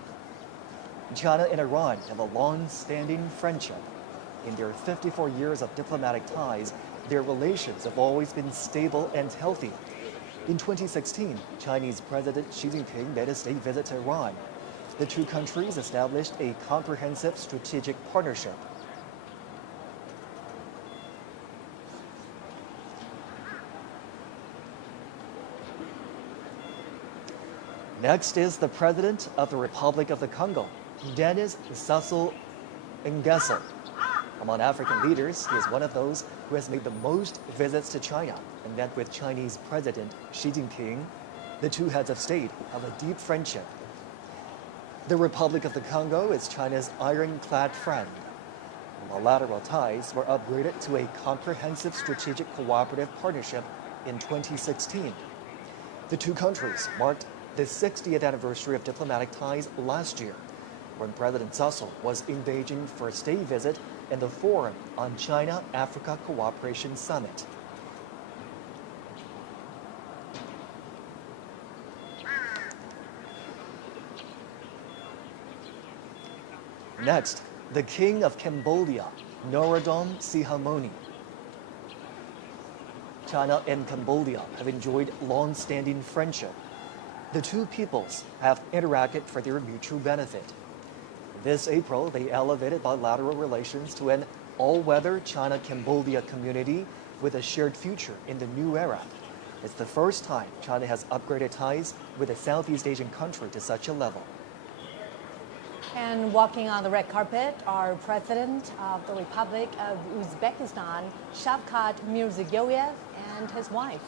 China and Iran have a long-standing friendship. In their 54 years of diplomatic ties, their relations have always been stable and healthy. In 2016, Chinese President Xi Jinping made a state visit to Iran. The two countries established a comprehensive strategic partnership. Next is the President of the Republic of the Congo, Denis Sassou Nguesso. Among African leaders, he is one of those who has made the most visits to China and met with Chinese President Xi Jinping. The two heads of state have a deep friendship. The Republic of the Congo is China's ironclad friend. Bilateral ties were upgraded to a comprehensive strategic cooperative partnership in 2016. The two countries marked the 60th anniversary of diplomatic ties last year, when President Sassou was in Beijing for a state visit and the Forum on China-Africa Cooperation Summit. Next, the King of Cambodia, Norodom Sihamoni. China and Cambodia have enjoyed long-standing friendship. The two peoples have interacted for their mutual benefit. This April, they elevated bilateral relations to an all-weather China-Cambodia community with a shared future in the new era. It's the first time China has upgraded ties with a Southeast Asian country to such a level. And walking on the red carpet are President of the Republic of Uzbekistan, Shavkat Mirziyoyev, and his wife.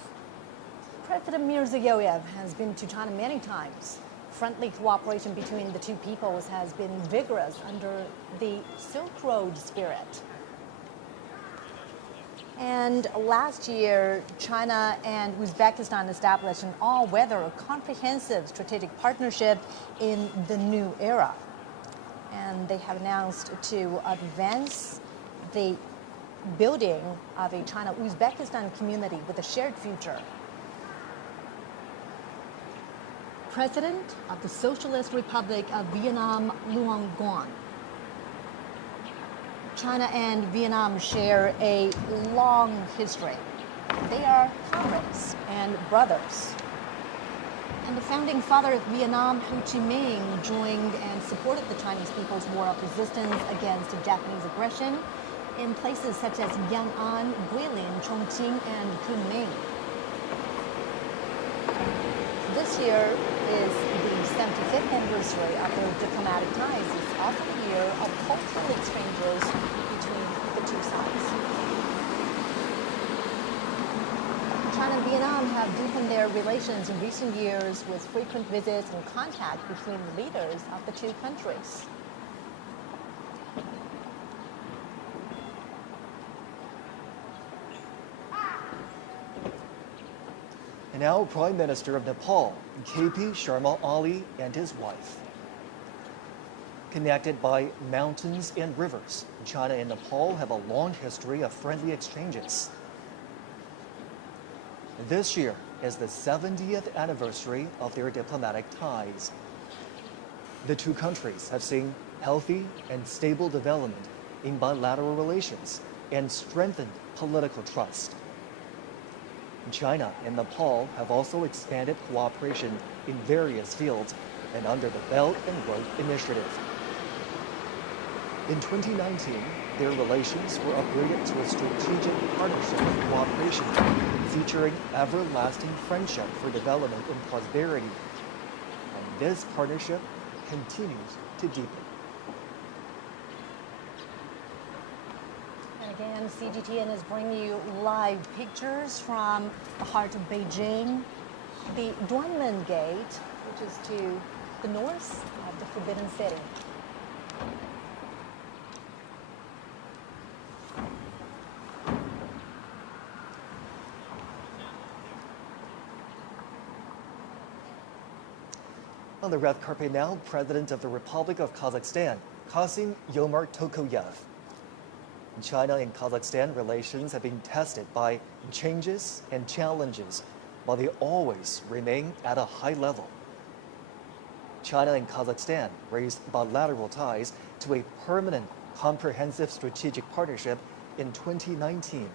President Mirziyoyev has been to China many times. Friendly cooperation between the two peoples has been vigorous under the Silk Road spirit. And last year, China and Uzbekistan established an all-weather comprehensive strategic partnership in the new era. And they have announced to advance the building of a China-Uzbekistan community with a shared future. President of the Socialist Republic of Vietnam, Nguyen Nguyen. China and Vietnam share a long history. They are comrades and brothers. And the founding father of Vietnam, Ho Chi Minh, joined and supported the Chinese People's War of Resistance against Japanese aggression in places such as Yan'an, Guilin, Chongqing, and Kunming. This year is the 75th anniversary of their diplomatic ties. It's also the year of cultural exchanges between the two sides. China and Vietnam have deepened their relations in recent years with frequent visits and contact between the leaders of the two countries. And now, Prime Minister of Nepal, KP Sharma Ali, and his wife. Connected by mountains and rivers, China and Nepal have a long history of friendly exchanges. This year, as the 70th anniversary of their diplomatic ties. The two countries have seen healthy and stable development in bilateral relations and strengthened political trust. China and Nepal have also expanded cooperation in various fields and under the Belt and Road Initiative. In 2019, their relations were upgraded to a strategic partnership of cooperation featuring everlasting friendship for development and prosperity. And this partnership continues to deepen. And again, CGTN is bringing you live pictures from the heart of Beijing, the Duanmen Gate, which is to the north of the Forbidden City. On the red carpet now, President of the Republic of Kazakhstan, Kassym-Jomart Tokayev. China and Kazakhstan relations have been tested by changes and challenges, but they always remain at a high level. China and Kazakhstan raised bilateral ties to a permanent, comprehensive strategic partnership in 2019.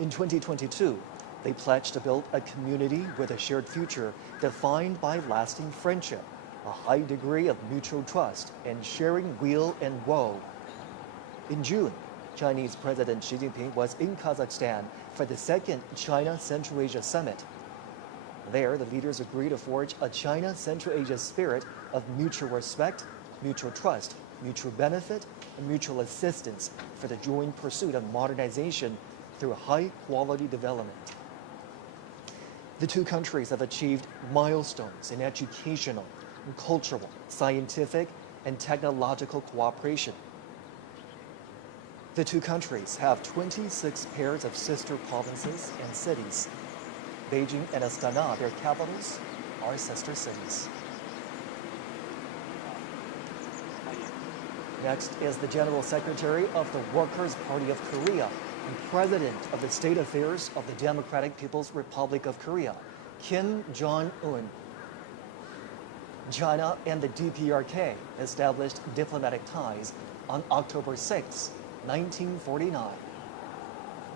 In 2022, they pledged to build a community with a shared future defined by lasting friendship, a high degree of mutual trust, and sharing weal and woe. In June, Chinese President Xi Jinping was in Kazakhstan for the second China-Central Asia Summit. There, the leaders agreed to forge a China-Central Asia spirit of mutual respect, mutual trust, mutual benefit, and mutual assistance for the joint pursuit of modernization through high-quality development. The two countries have achieved milestones in educational, cultural, scientific, and technological cooperation. The two countries have 26 pairs of sister provinces and cities. Beijing and Astana, their capitals, are sister cities. Next is the General Secretary of the Workers' Party of Korea and President of the State Affairs of the Democratic People's Republic of Korea, Kim Jong-un. China and the DPRK established diplomatic ties on October 6, 1949.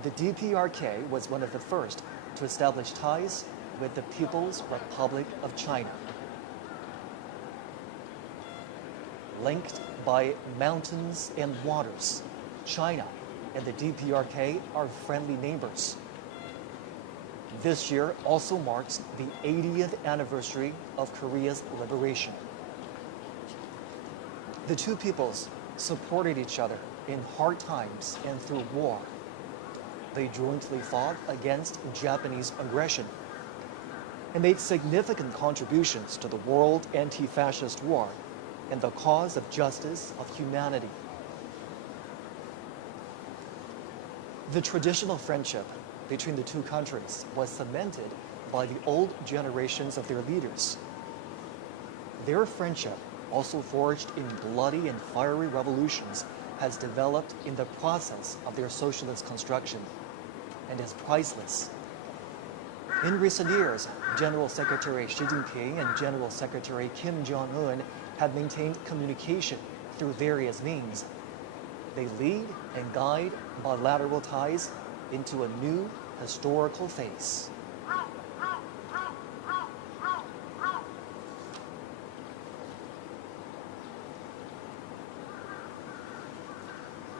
The DPRK was one of the first to establish ties with the People's Republic of China. Linked by mountains and waters, China and the DPRK are friendly neighbors. This year also marks the 80th anniversary of Korea's liberation. The two peoples supported each other in hard times and through war. They jointly fought against Japanese aggression and made significant contributions to the World Anti-Fascist War and the cause of justice of humanity. The traditional friendship between the two countries was cemented by the old generations of their leaders. Their friendship, also forged in bloody and fiery revolutions, has developed in the process of their socialist construction and is priceless. In recent years, General Secretary Xi Jinping and General Secretary Kim Jong-un have maintained communication through various means. They lead and guide bilateral ties into a new historical phase.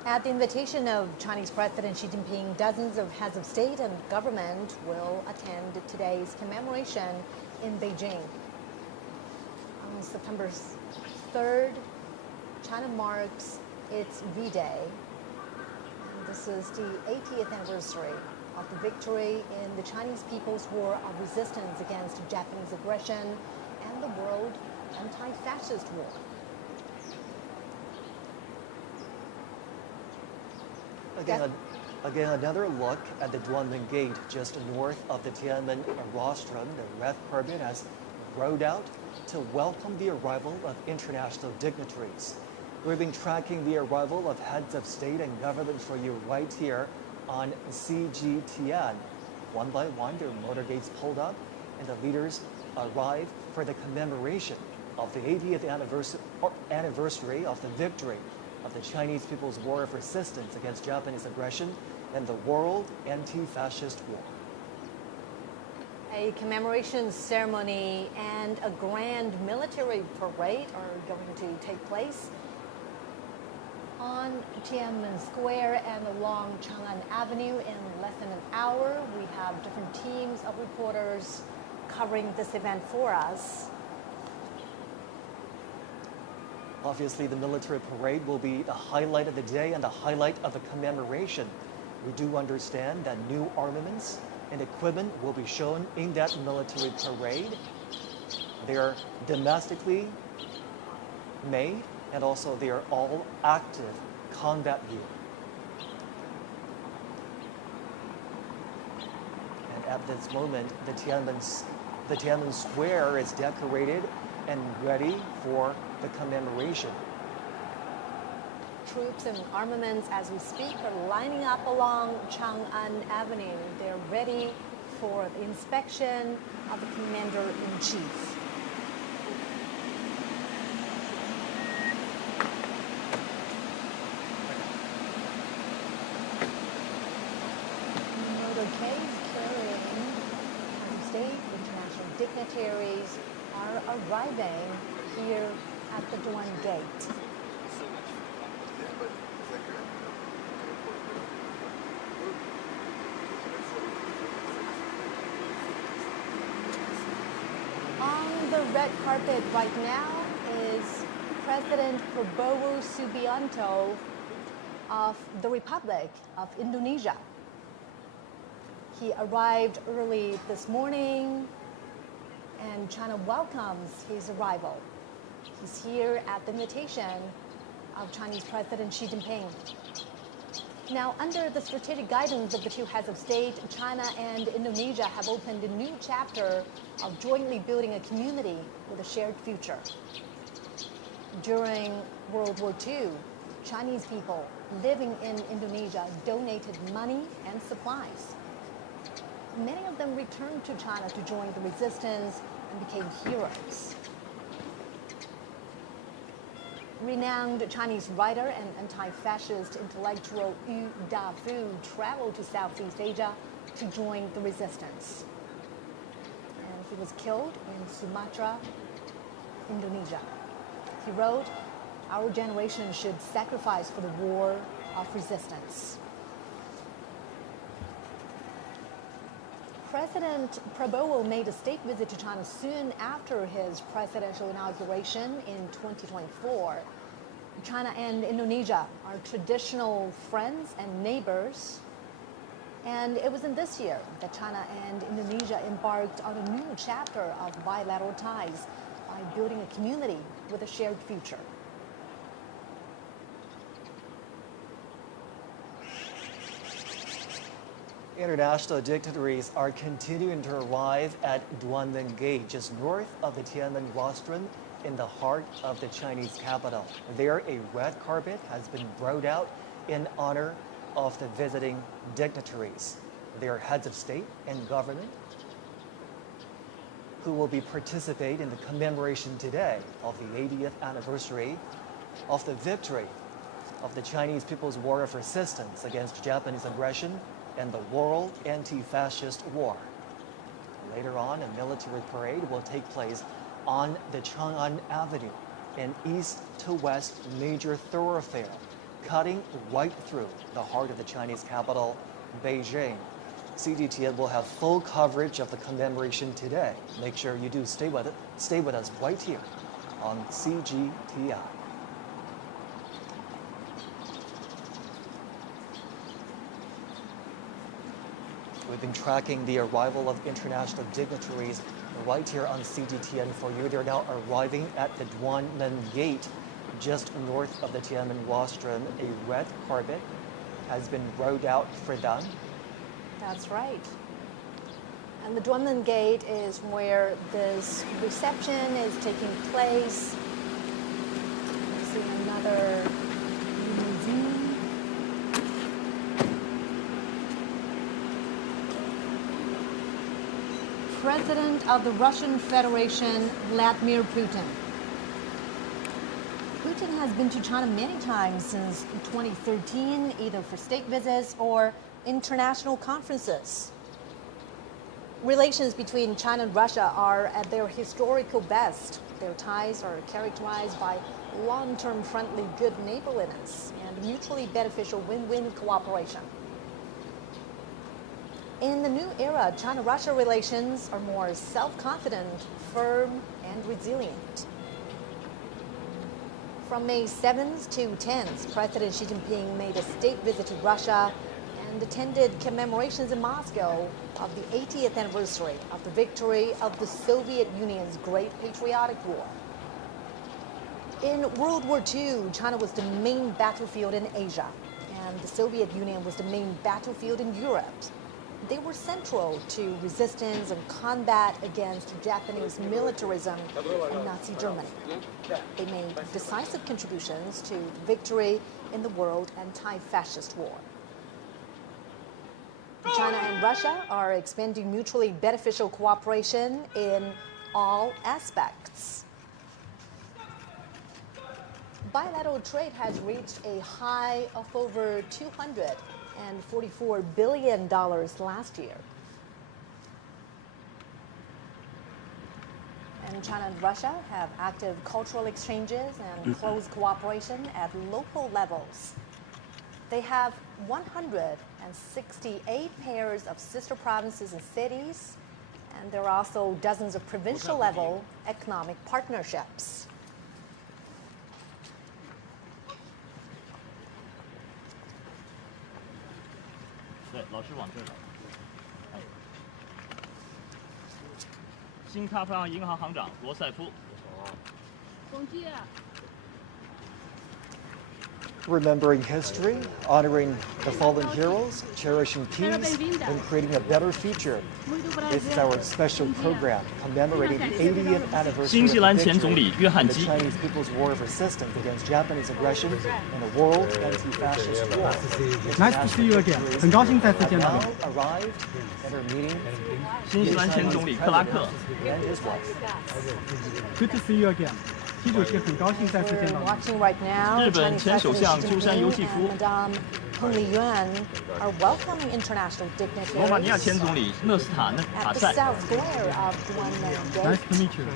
At the invitation of Chinese President Xi Jinping, dozens of heads of state and government will attend today's commemoration in Beijing. On September 3rd, China marks its V-Day. And this is the 80th anniversary of the victory in the Chinese People's War of Resistance against Japanese aggression and the World Anti-Fascist War. Again, another look at the Duanmen Gate just north of the Tiananmen rostrum. The red carpet has rolled out to welcome the arrival of international dignitaries. We've been tracking the arrival of heads of state and government for you right here on CGTN. One by one, their motorcades pulled up, and the leaders arrived for the commemoration of the 80th anniversary of the victory of the Chinese People's War of Resistance against Japanese aggression and the World Anti-Fascist War. A commemoration ceremony and a grand military parade are going to take place on Tiananmen Square and along Chang'an Avenue in less than an hour. We have different teams of reporters covering this event for us. Obviously, the military parade will be the highlight of the day and the highlight of the commemoration. We do understand that new armaments and equipment will be shown in that military parade. They are domestically made, and also they are all active combat gear. And at this moment, the Tiananmen Square is decorated and ready for the commemoration. Troops and armaments, as we speak, are lining up along Chang'an Avenue. They're ready for the inspection of the Commander-in-Chief. Motorcades carrying state international dignitaries are arriving here at the Duan Gate. On the red carpet right now is President Prabowo Subianto of the Republic of Indonesia. He arrived early this morning, and China welcomes his arrival. He's here at the invitation of Chinese President Xi Jinping. Now, under the strategic guidance of the two heads of state, China and Indonesia have opened a new chapter of jointly building a community with a shared future. During World War II, Chinese people living in Indonesia donated money and supplies. Many of them returned to China to join the resistance and became heroes. Renowned Chinese writer and anti-fascist intellectual Yu Dafu traveled to Southeast Asia to join the resistance. And he was killed in Sumatra, Indonesia. He wrote, "Our generation should sacrifice for the war of resistance." President Prabowo made a state visit to China soon after his presidential inauguration in 2024. China and Indonesia are traditional friends and neighbors. And it was in this year that China and Indonesia embarked on a new chapter of bilateral ties by building a community with a shared future. International dignitaries are continuing to arrive at Duanmen Gate, just north of the Tiananmen Rostrum in the heart of the Chinese capital. There, a red carpet has been rolled out in honor of the visiting dignitaries. They are heads of state and government who will be participating in the commemoration today of the 80th anniversary of the victory of the Chinese People's War of Resistance against Japanese aggression and the World Anti-Fascist War. Later on, a military parade will take place on the Chang'an Avenue, an east-to-west major thoroughfare, cutting right through the heart of the Chinese capital, Beijing. CGTN will have full coverage of the commemoration today. Make sure you do stay with us right here on CGTN. We've been tracking the arrival of international dignitaries right here on CGTN for you. They're now arriving at the Duanmen Gate, just north of the Tiananmen Rostrum. A red carpet has been rolled out for them. That's right. And the Duanmen Gate is where this reception is taking place. We see another limousine. President of the Russian Federation, Vladimir Putin. Putin has been to China many times since 2013, either for state visits or international conferences. Relations between China and Russia are at their historical best. Their ties are characterized by long-term friendly good neighborliness and mutually beneficial win-win cooperation. In the new era, China-Russia relations are more self-confident, firm, and resilient. From May 7th to 10th, President Xi Jinping made a state visit to Russia and attended commemorations in Moscow of the 80th anniversary of the victory of the Soviet Union's Great Patriotic War. In World War II, China was the main battlefield in Asia, and the Soviet Union was the main battlefield in Europe. They were central to resistance and combat against Japanese militarism in Nazi Germany. They made decisive contributions to the victory in the World Anti-Fascist War. China and Russia are expanding mutually beneficial cooperation in all aspects. Bilateral trade has reached a high of over $244 billion last year. And China and Russia have active cultural exchanges and close cooperation at local levels. They have 168 pairs of sister provinces and cities, and there are also dozens of provincial-level economic partnerships. Remembering history, honoring the fallen heroes, cherishing peace, and creating a better future. This is our special program commemorating the 80th anniversary of the victory in the Chinese People's War of Resistance against Japanese aggression in the World Anti-Fascist War. Nice to see you again. 很高兴再次见到你。 Arrived at our meeting. 新西兰前总理克拉克 And his wife. Good to see you again. 习主席很高兴再次见到你。 Watching right now, 日本 Chinese 前首相 President 鸠山由纪 Xi 夫 Jinping and Madame Peng Liyuan are welcoming international 罗马尼亚 dignitaries 前总理勒斯塔 at the 塞 South Square of Guangming Nice Gate. to meet you.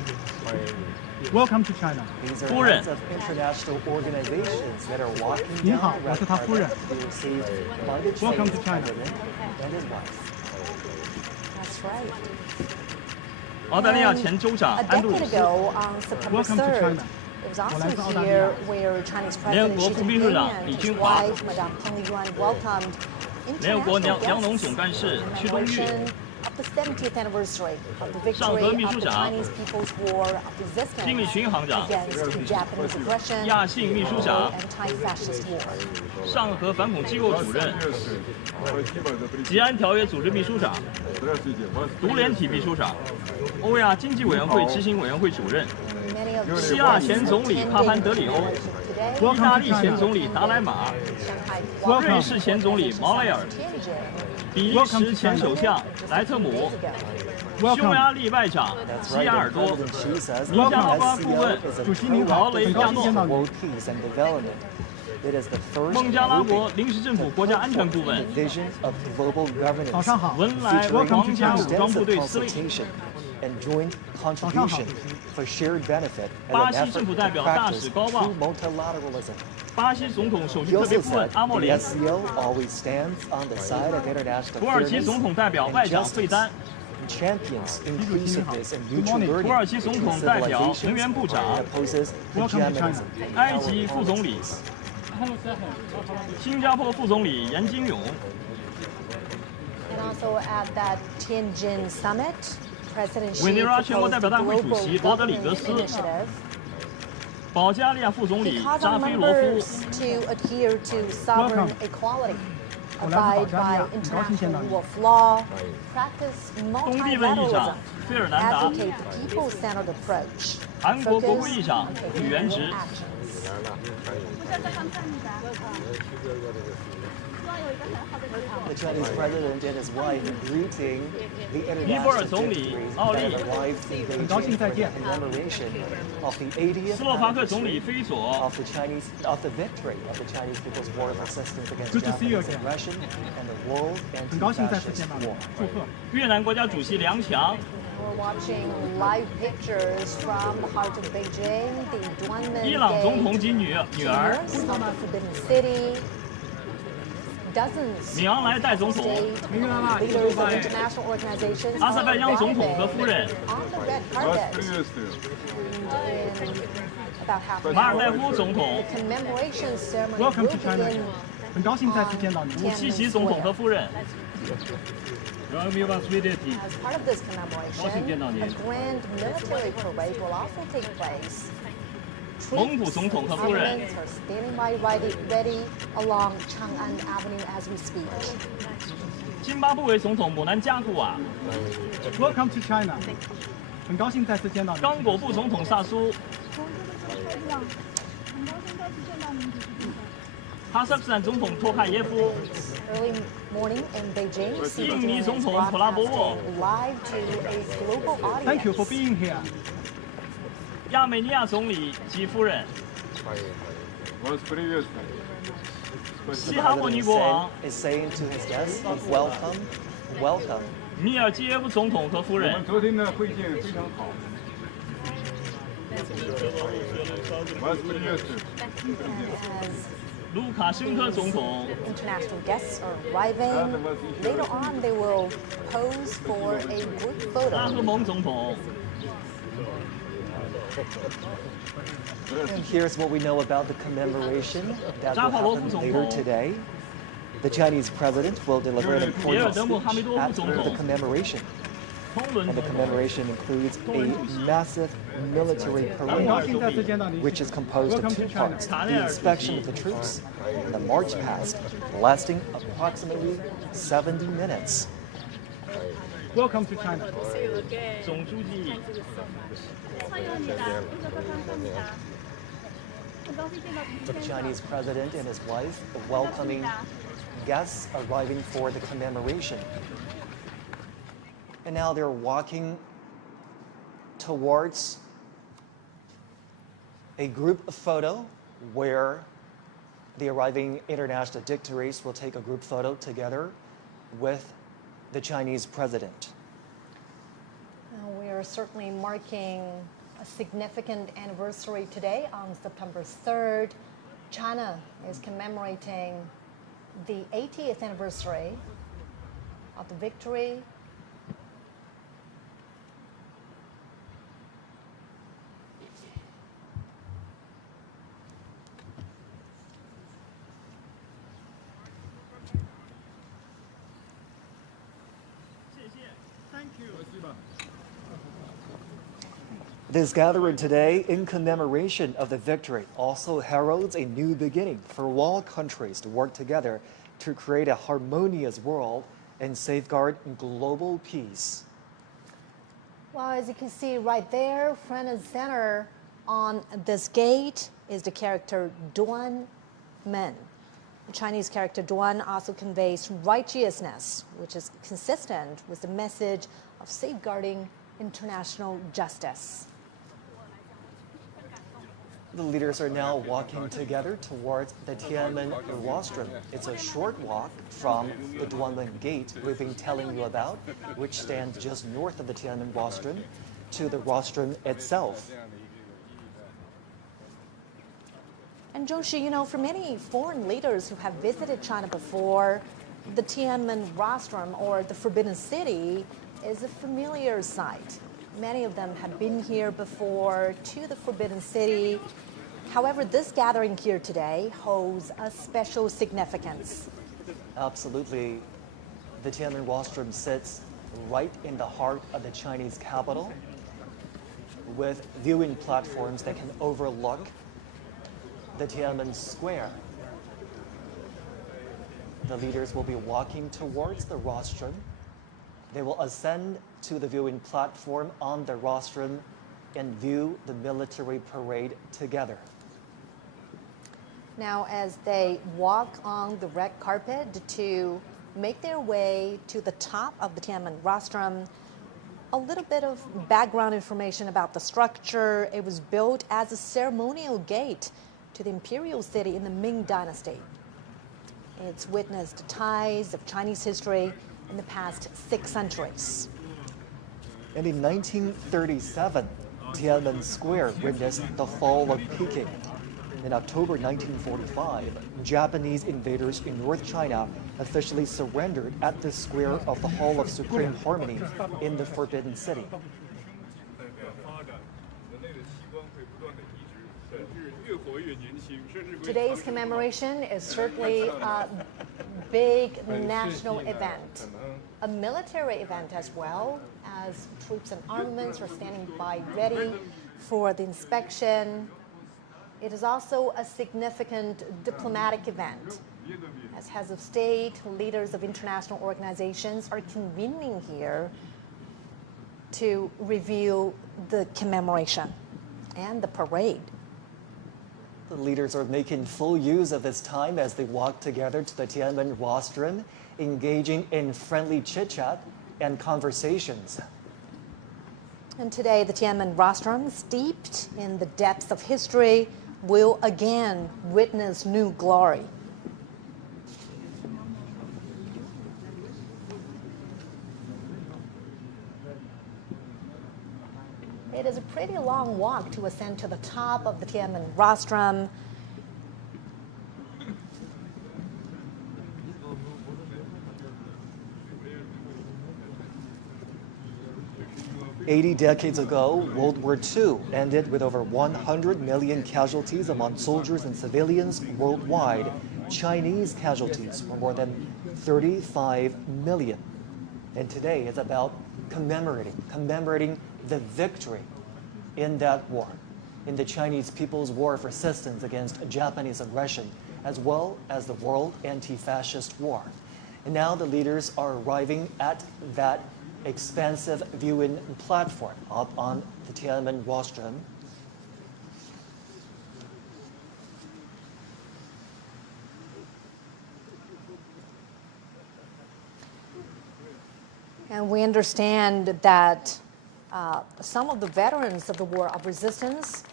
Welcome to China. These are 夫人 heads of international organizations that are walking 您 down 好， the 我 red 是他夫人。 carpet to be received by the Welcome Chinese to China. president and his wife. That's right. 澳大利亚 And 前州长 a 安杜鲁 decade 斯 ago, on September Welcome to 3rd, China. it was also 我来自澳大利 here 亚。 where Chinese 联合 President 国 Xi 副秘书 Jinping 长 and 李 his 俊华 wife, Madame Peng Liyuan, welcomed 联合国 international 粮农 guests 总干事 in 屈东玉 commemoration of the 70th anniversary of the victory 上合秘 of 书 the 长 Chinese People's War of 经理 resistance 巡行长 against Japanese aggression 亚信秘书 and 长 anti-fascist war. 上合反恐机构主任吉安条约组织秘书长独联体秘书长欧亚经济委员会执行委员会主任 Many of 希腊前总理帕潘德里欧 today, 意大利前总理达莱马 Shanghai 瑞士前总理毛莱尔 Tianjin, 比利时前首相莱特姆 匈牙利外长 That's 西 right, 亚尔 and 多 President Xi says Welcome. that Welcome. SCO is a 主席您好，劳雷很高亚诺兴见到 for 你。 world peace and development. It is the first 孟加拉国 grouping 临时政府国家安全顾问 vision of global governance, 早上好。文莱 featuring 皇家武装部 extensive 队司令 consultation and joint contribution for shared benefit and 巴 an 西 effort 政府 to 代表大 practice 使高旺 true multilateralism. 巴西总统首席 He 特别 also 顾问 said 阿莫 the 连 SCO always stands on the side of international 土耳其 fairness 总统代表 and 外长费 justice, 丹 and champions inclusiveness and mutual morning. learning 土耳其总统代表 civilizations 能源部长 and opposes Welcome to China. hegemonism. 埃及副总理新加坡副总理严金勇 And also at that Tianjin summit, President Xi 委内瑞拉全国 proposed 代表大会主席 global 罗德里格 governance 斯 initiative. 保加利亚副总 He 理 calls 扎 on 菲罗夫 members to adhere to sovereign Welcome. equality, 我来 abide 自保加利 by 亚，很高兴见到 international 你 rule。of law, practice 东帝汶议长 multilateralism, 费尔南达 advocate the people-centered approach, 韩国国会 focus 议长 on 吕 taking 元 real 直 actions. The Chinese president and his wife greeting the 尼泊尔 international 总理 victories 奥 that 利， arrived in Beijing for the commemoration of the 80th 斯洛伐克总理 anniversary 菲佐， of the victory of the Chinese People's War of Resistance against Good to see you Japanese again. aggression and the world 很高兴再次 anti-fascist 见到你 war. 祝贺。越南国家主席梁强， We're watching live pictures from the heart of Beijing, the Duanmen 伊朗总统 Gate, 及女儿， of the Forbidden City. Dozens 敏昂莱代总统， state leaders of international organizations 阿塞拜疆总统和夫人， on the red carpet. In about half an 马尔代 hour, 夫总统， the commemoration ceremony Welcome will to China. begin 很高兴再次见到你。武契奇总统和夫人， As part of this commemoration, a grand military parade will also take place. 蒙古总统和夫人， Monuments are standing by ready along Chang'an Avenue as we speak. 津巴布韦总统姆南加古瓦， Welcome to China. 很高兴再次见到你。刚果布总统萨苏，哈萨克斯坦总统托卡耶夫， Early morning in Beijing, Xi 印尼 Jinping 总 is 统普拉博沃， broadcasting live to a global audience. Thank you for being here. 亚美尼亚总理及夫人， 西哈莫尼 President 国王 is saying to his guests, welcome, welcome. 米尔基耶夫总统和夫人，昨天的会见非常好。 As 卢卡申科总统， international guests are arriving, later on they will pose for a group 拉赫 photo. 蒙总统， And here's what we know about the commemoration that will 扎帕罗夫 happen 总 later 统， today. The Chinese president will deliver an 比尔 important 德穆哈梅 speech 多夫 at 总 the 统， commemoration. 通伦 And 总 the 统， commemoration includes a massive military 很 parade, 高兴再次见到你。 which is composed of Welcome two to China. parts, the inspection of the troops and the march past, lasting approximately 70 minutes. Welcome to China. 总书记， The Chinese president and his wife welcoming guests arriving for the commemoration. And now they're walking towards a group photo where the arriving international dignitaries will take a group photo together with the Chinese president. We are certainly marking a significant anniversary today on September 3rd. China is commemorating the 80th anniversary of the victory This gathering today in commemoration of the victory also heralds a new beginning for all countries to work together to create a harmonious world and safeguard global peace. Well, as you can see right there, front and center on this gate is the character Duan Men. The Chinese character Duan also conveys righteousness, which is consistent with the message of safeguarding international justice. The leaders are now walking together towards the Tiananmen rostrum. It's a short walk from the Duanmen Gate we've been telling you about, which stands just north of the Tiananmen rostrum, to the rostrum itself. And Zhongxi, you know, for many foreign leaders who have visited China before, the Tiananmen rostrum, or the Forbidden City, is a familiar sight. Many of them have been here before to the Forbidden City. However, this gathering here today holds a special significance. Absolutely. The Tiananmen rostrum sits right in the heart of the Chinese capital, with viewing platforms that can overlook the Tiananmen Square. The leaders will be walking towards the rostrum. They will ascend to the viewing platform on the rostrum and view the military parade together. Now, as they walk on the red carpet to make their way to the top of the Tiananmen rostrum, a little bit of background information about the structure. It was built as a ceremonial gate to the imperial city in the Ming Dynasty. It's witnessed ties of Chinese history in the past 6 centuries. And in 1937, Tiananmen Square witnessed the fall of Peking. In October 1945, Japanese invaders in North China officially surrendered at the square of the Hall of Supreme Harmony in the Forbidden City. Today's commemoration is certainly a big national event, a military event as well, as troops and armaments are standing by ready for the inspection. It is also a significant diplomatic event, as heads of state, leaders of international organizations are convening here to review the commemoration and the parade. The leaders are making full use of this time as they walk together to the Tiananmen rostrum, engaging in friendly chit-chat and conversations. And today, the Tiananmen rostrum, steeped in the depths of history, will again witness new glory. It is a pretty long walk to ascend to the top of the Tiananmen rostrum. "80 decades ago, World War II ended with over 100 million casualties among soldiers and civilians worldwide. Chinese casualties were more than 35 million. And today is about commemorating the victory in that war, in the Chinese People's War of Resistance against Japanese aggression, as well as the World Anti-Fascist War. And now the leaders are arriving at that expansive viewing platform up on the Tiananmen rostrum. And we understand that some of the veterans of the War of Resistance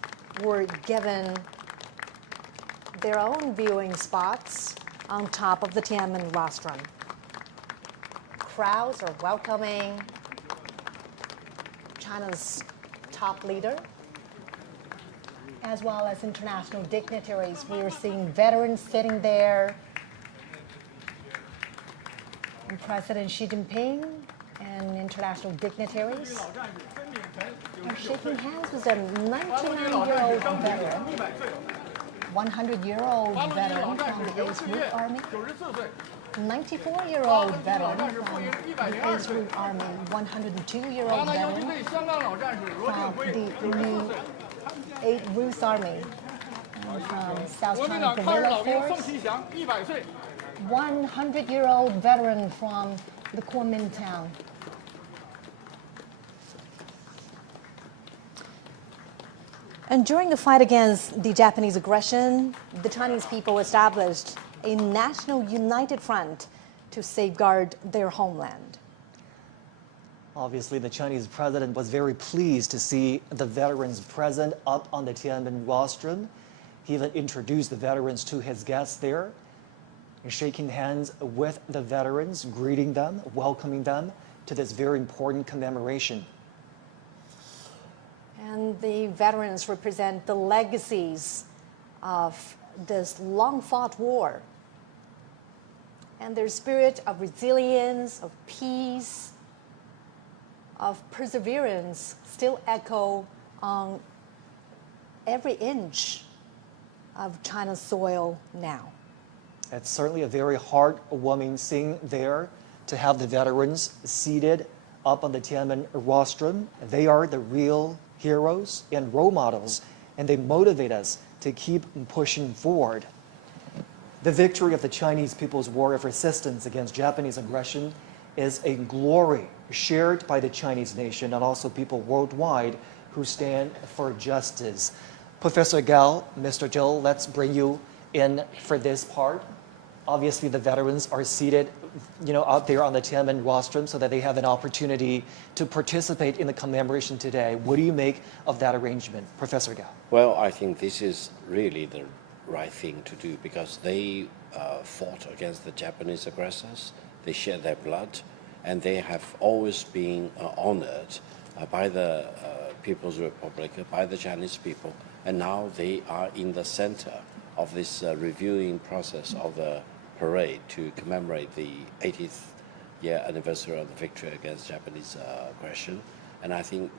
were given their own viewing spots on top of the Tiananmen rostrum. Crowds are welcoming China's top leader, as well as international dignitaries. We are seeing veterans sitting there, and President Xi Jinping and international dignitaries are shaking hands with a 99-year-old veteran, 100-year-old veteran from the 8th Route Army, 94-year-old veteran from the 8th Route Army, 102-year-old veteran from the new 8th Route Army, and from South China Guerrilla Force, 100-year-old veteran from the Kuomintang. And during the fight against the Japanese aggression, the Chinese people established a national united front to safeguard their homeland. Obviously, the Chinese president was very pleased to see the veterans present up on the Tiananmen rostrum. He even introduced the veterans to his guests there, shaking hands with the veterans, greeting them, welcoming them to this very important commemoration. And the veterans represent the legacies of this long-fought war. And their spirit of resilience, of peace, of perseverance still echo on every inch of China's soil now. It's certainly a very heartwarming scene there to have the veterans seated up on the Tiananmen rostrum. They are the real heroes and role models, and they motivate us to keep pushing forward. The victory of the Chinese People's War of Resistance against Japanese aggression is a glory shared by the Chinese nation and also people worldwide who stand for justice. Professor Gao, Mr. Zhou, let's bring you in for this part? Obviously, the veterans are seated, out there on the Tiananmen rostrum so that they have an opportunity to participate in the commemoration today. What do you make of that arrangement, Professor Gao? Well, I think this is really the right thing to do because they fought against the Japanese aggressors. They shed their blood, and they have always been honored by the People's Republic, by the Chinese people, and now they are in the center of this reviewing process of the parade to commemorate the 80th year anniversary of the victory against Japanese aggression. And I think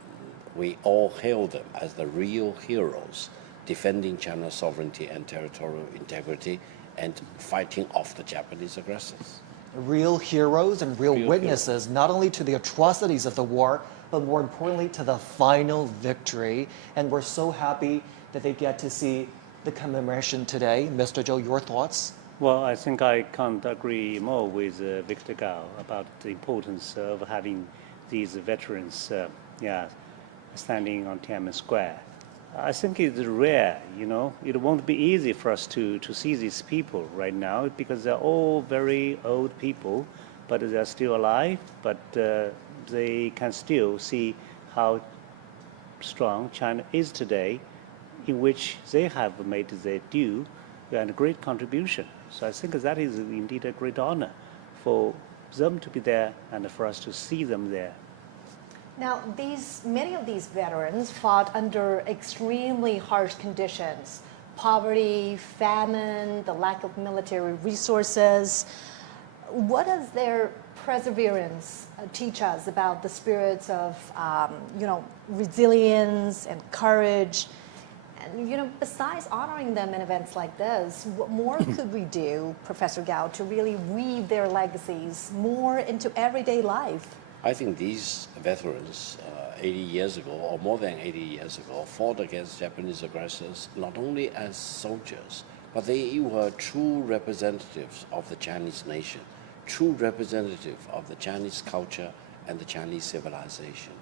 we all hail them as the real heroes defending China's sovereignty and territorial integrity and fighting off the Japanese aggressors. Real heroes and real witnesses, not only to the atrocities of the war, but more importantly to the final victory. And we're so happy that they get to see the commemoration today. Mr. Zhou, your thoughts? Well, I think I can't agree more with Victor Gao about the importance of having these veterans standing on Tiananmen Square. I think it's rare, It won't be easy for us to see these people right now because they're all very old people, but they're still alive, but they can still see how strong China is today, in which they have made their due and a great contribution. So I think that is indeed a great honor for them to be there and for us to see them there. Now, many of these veterans fought under extremely harsh conditions: poverty, famine, the lack of military resources. What does their perseverance teach us about the spirits of, resilience and courage? And, besides honoring them in events like this, what more could we do, Professor Gao, to really weave their legacies more into everyday life? I think these veterans 80 years ago, or more than 80 years ago, fought against Japanese aggressors not only as soldiers, but they were true representatives of the Chinese nation, true representative of the Chinese culture and the Chinese civilization.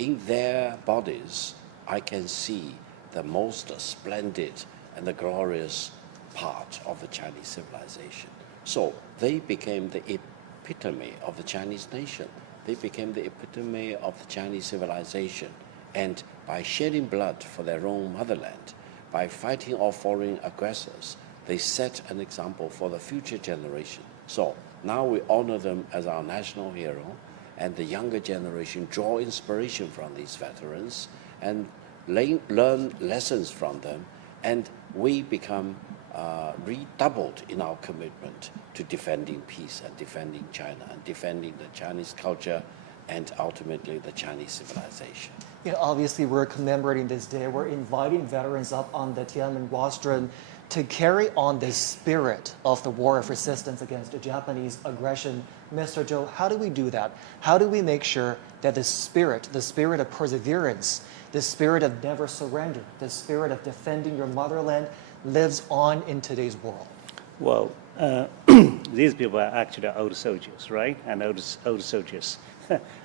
In their bodies, I can see the most splendid and the glorious part of the Chinese civilization. So they became the epitome of the Chinese nation. They became the epitome of the Chinese civilization. And by shedding blood for their own motherland, by fighting off foreign aggressors, they set an example for the future generation. So now we honor them as our national hero, and the younger generation draw inspiration from these veterans and learn lessons from them, and we become redoubled in our commitment to defending peace and defending China and defending the Chinese culture and ultimately the Chinese civilization. Obviously, we're commemorating this day. We're inviting veterans up on the Tiananmen rostrum to carry on the spirit of the war of resistance against the Japanese aggression. Mr. Zhou, how do we do that? How do we make sure that the spirit of perseverance, the spirit of never surrender, the spirit of defending your motherland lives on in today's world? Well, these people are actually old soldiers, right? And old soldiers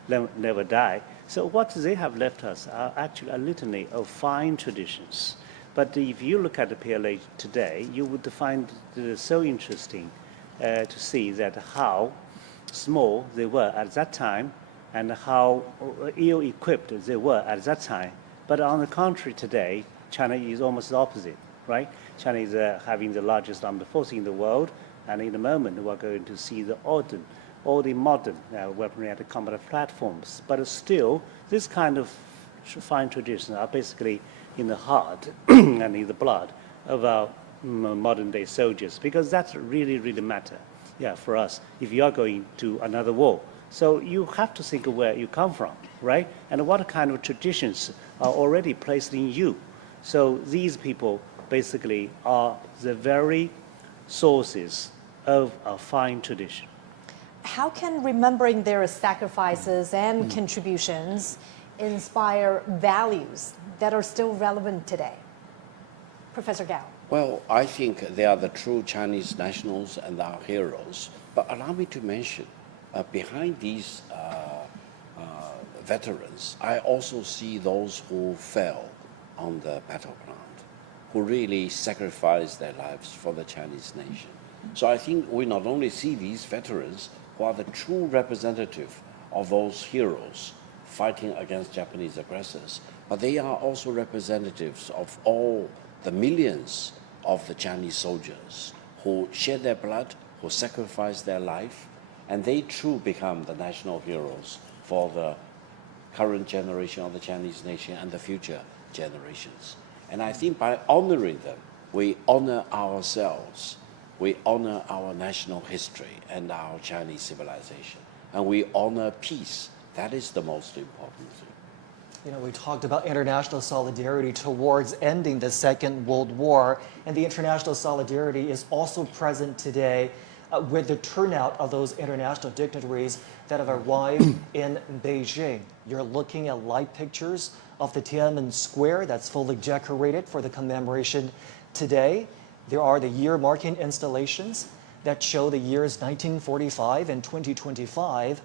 never die. So what they have left us are actually a litany of fine traditions. But if you look at the PLA today, you would find it so interesting to see that how small they were at that time and how ill-equipped they were at that time. But on the contrary, today, China is almost the opposite, right? China is having the largest armed force in the world, and in a moment we're going to see all the modern weaponry and combat platforms. But still, this kind of fine traditions are basically in the heart and in the blood of our modern-day soldiers, because that's really, really matter, for us, if you are going to another war. So you have to think of where you come from, right? And what kind of traditions are already placed in you. So these people basically are the very sources of a fine tradition. How can remembering their sacrifices and contributions inspire values that are still relevant today? Professor Gao. Well, I think they are the true Chinese nationals and our heroes. But allow me to mention, behind these veterans, I also see those who fell on the battleground. who really sacrificed their lives for the Chinese nation. So I think we not only see these veterans who are the true representative of those heroes fighting against Japanese aggressors, but they are also representatives of all the millions of the Chinese soldiers who shed their blood, who sacrificed their life, and they too become the national heroes for the current generation of the Chinese nation and the future generations. And I think by honoring them, we honor ourselves, we honor our national history and our Chinese civilization, and we honor peace. That is the most important thing. You know, we talked about international solidarity towards ending the Second World War, and the international solidarity is also present today with the turnout of those international dignitaries that have arrived in Beijing. You're looking at live pictures of the Tiananmen Square that's fully decorated for the commemoration today. There are the year-marking installations that show the years 1945 and 2025.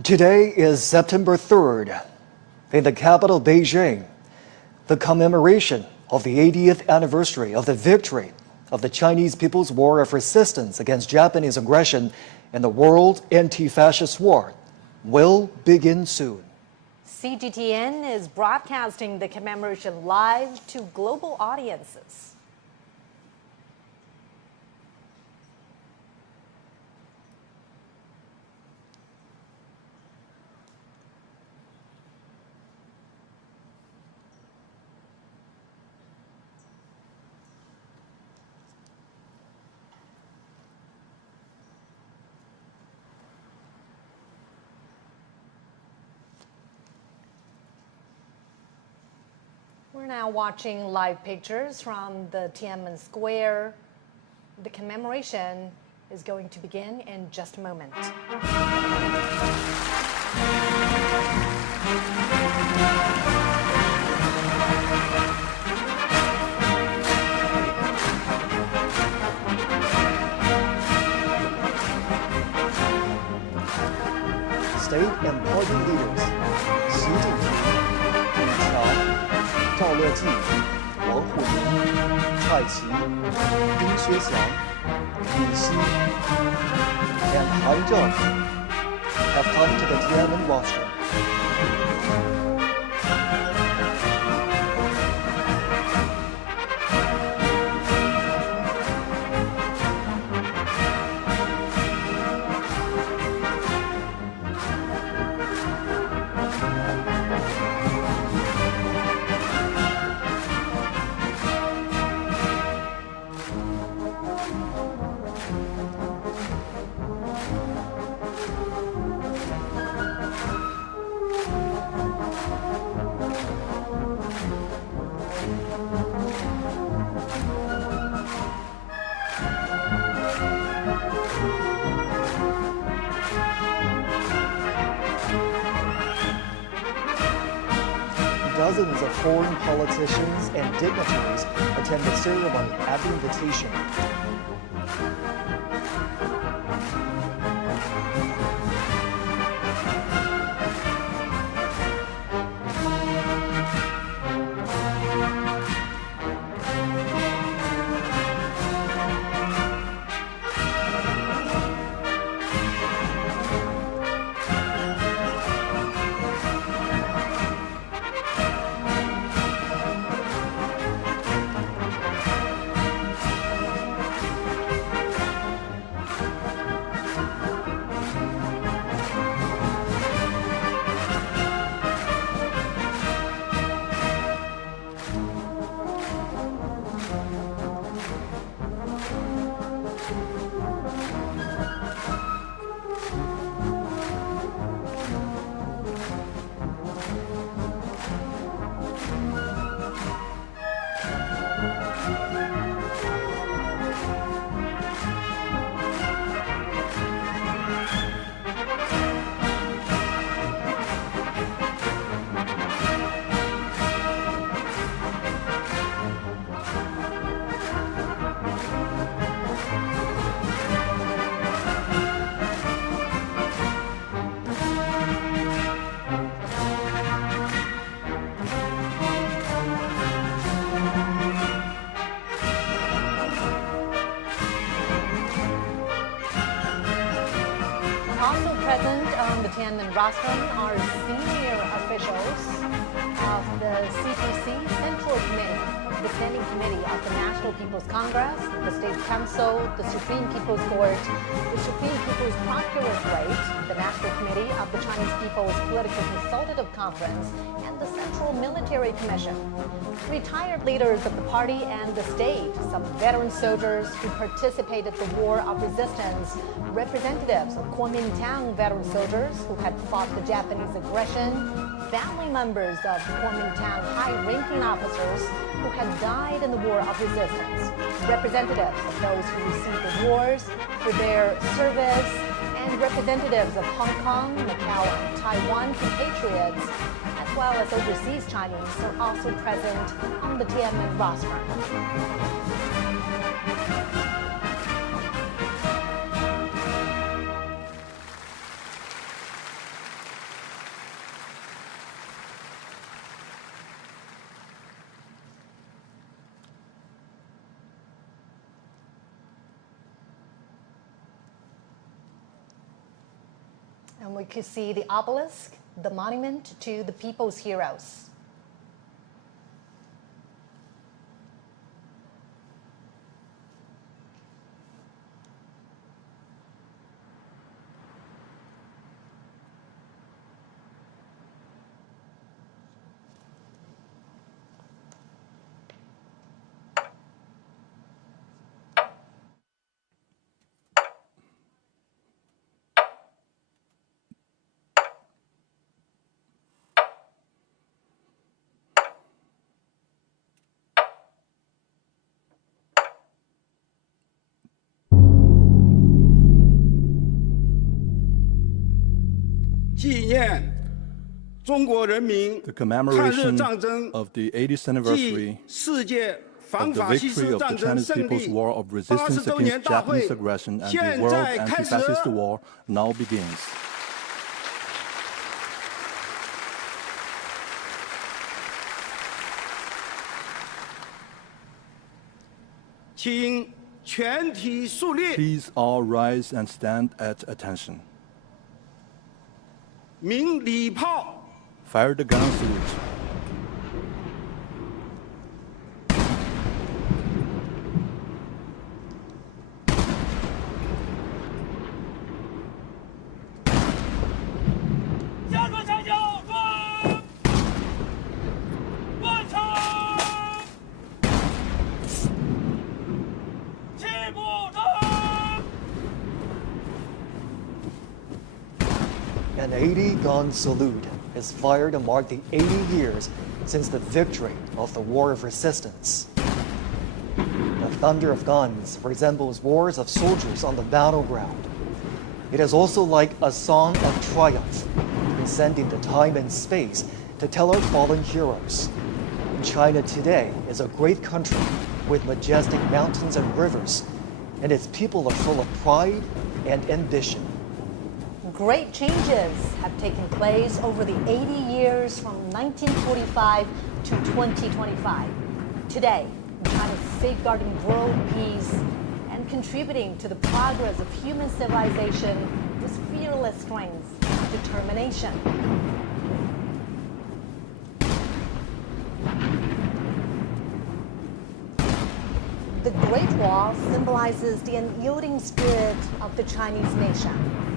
Today is September 3rd. In the capital, Beijing, the commemoration of the 80th anniversary of the victory of the Chinese People's War of Resistance against Japanese aggression in the World Anti-Fascist War will begin soon. CGTN is broadcasting the commemoration live to global audiences. We're now watching live pictures from the Tiananmen Square. The commemoration is going to begin in just a moment. State and party leaders Xi Jinping, Li Qiang, 赵乐际、王沪宁、蔡奇、丁薛祥、李希 and Han Zheng have come to the Tiananmen rostrum. Dozens of foreign politicians and dignitaries attend the ceremony at the invitation. Also present on the Tiananmen rostrum are senior officials of the CPC Central Committee, the Standing Committee of the National People's Congress, the State Council, the Supreme People's Court, the Supreme People's Procuratorate, the National Committee of the Chinese People's Political Consultative Conference, and the Central Military Commission. Retired leaders of the party and the state, some veteran soldiers who participated in the War of Resistance, representatives of Kuomintang veteran soldiers who had fought the Japanese aggression, family members of Kuomintang high-ranking officers who had died in the War of Resistance, representatives of those who received awards for their service, and representatives of Hong Kong, Macau, and Taiwan compatriots, as well as overseas Chinese, are also present on the Tiananmen rostrum. And we could see the obelisk, the monument to the people's heroes. The commemoration of the 80th anniversary of the victory of the Chinese People's War of Resistance against Japanese aggression and the World Anti-Fascist War now begins. Please all rise and stand at attention. Fire the gun salute. An 80-gun salute is fired to mark the 80 years since the victory of the War of Resistance. The thunder of guns resembles roars of soldiers on the battleground. It is also like a song of triumph, transcending the time and space to tell our fallen heroes. China today is a great country with majestic mountains and rivers, and its people are full of pride and ambition. Great changes have taken place over the 80 years from 1945 to 2025. Today, China is safeguarding world peace and contributing to the progress of human civilization with fearless strength and determination. The Great Wall symbolizes the unyielding spirit of the Chinese nation.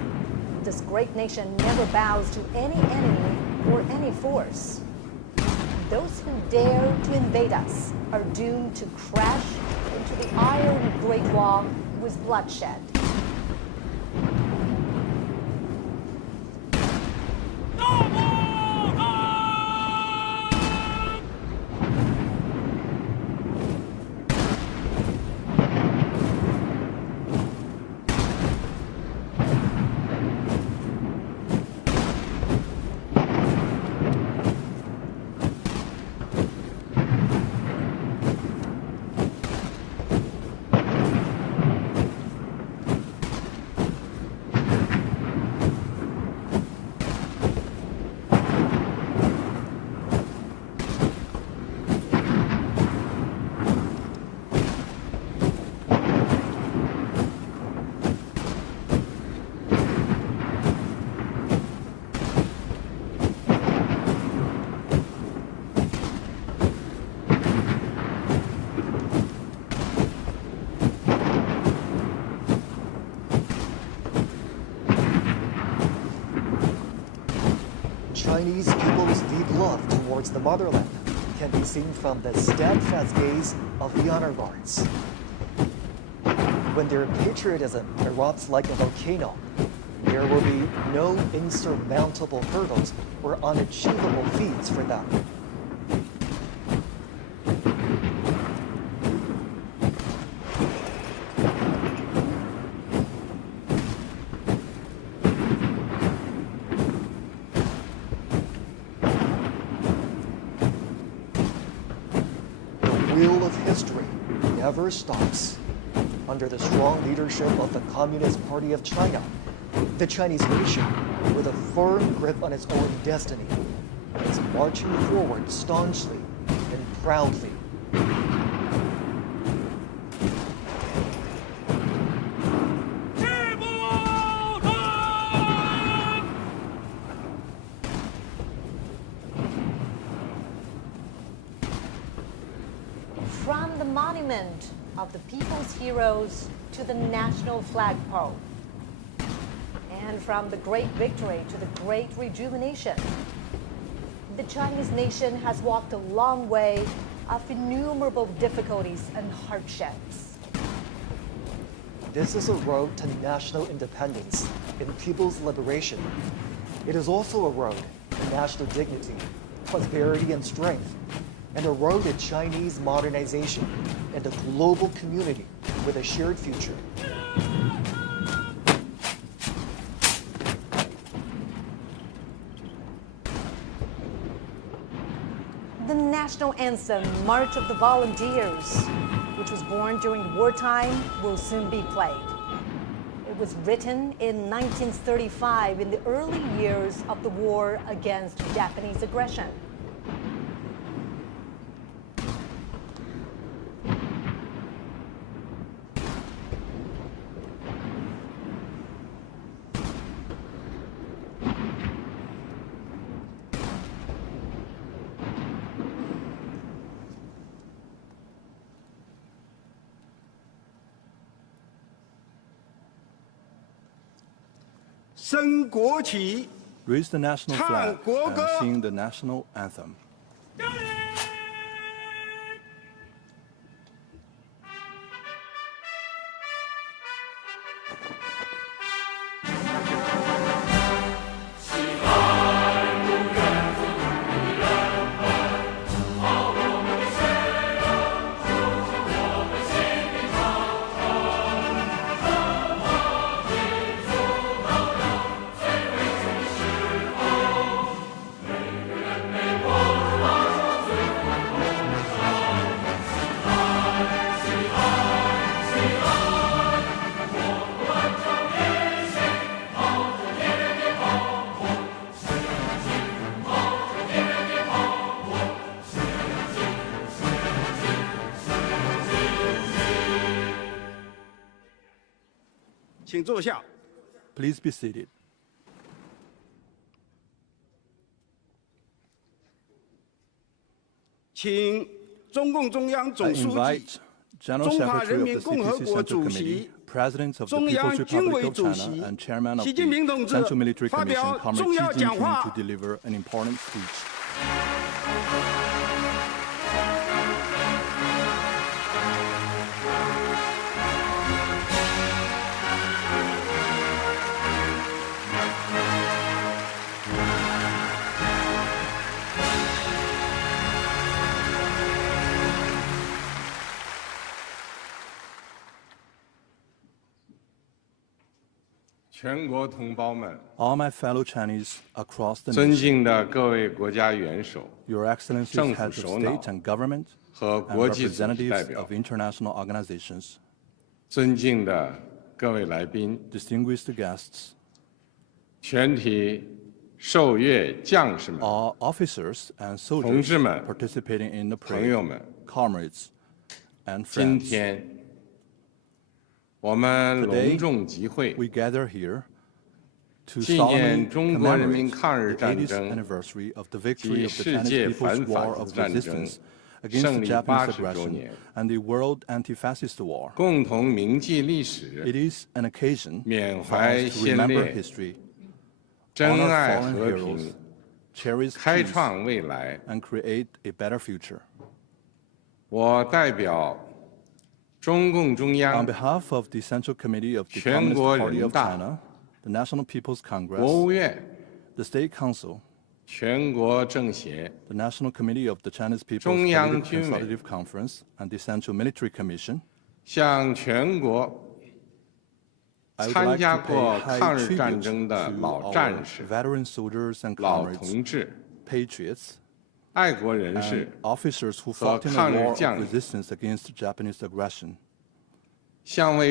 This great nation never bows to any enemy or any force. Those who dare to invade us are doomed to crash into the iron Great Wall with bloodshed. Chinese people's deep love towards the motherland can be seen from the steadfast gaze of the honor guards. When their patriotism erupts like a volcano, there will be no insurmountable hurdles or unachievable feats for them. Never stops. Under the strong leadership of the Communist Party of China, the Chinese nation, with a firm grip on its own destiny, is marching forward staunchly and proudly. monument of the people's heroes to the national flagpole. And from the great victory to the great rejuvenation, the Chinese nation has walked a long way of innumerable difficulties and hardships. This is a road to national independence and people's liberation. It is also a road to national dignity, prosperity, and strength, and a road to Chinese modernization and a global community with a shared future. The national anthem, March of the Volunteers, which was born during wartime, will soon be played. It was written in 1935 in the early years of the war against Japanese aggression. Raise the national flag and sing the national anthem. Please be seated. I invite General Secretary of the CPC Central Committee, President of the People's Republic of China, and Chairman of the Central Military Commission, Comrade Xi Jinping, to deliver an important speech. All my fellow Chinese across the nation, Your Excellencies, heads of state and government, and representatives of international organizations, distinguished guests, all officers and soldiers participating in the parade, comrades and friends. Today, we gather here to solemnly commemorate the 80th anniversary of the victory of the Chinese People's War of Resistance against the Japanese aggression and the World Anti-Fascist War. It is an occasion for us to remember history, honor fallen heroes, cherish peace, and create a better future. On behalf of the Central Committee of the Communist Party of China, the National People's Congress, the State Council, the National Committee of the Chinese People's Political Consultative Conference, and the Central Military Commission, I would like to pay high tribute to our veteran soldiers and comrades, patriots, and officers who fought in the war of resistance against Japanese aggression, and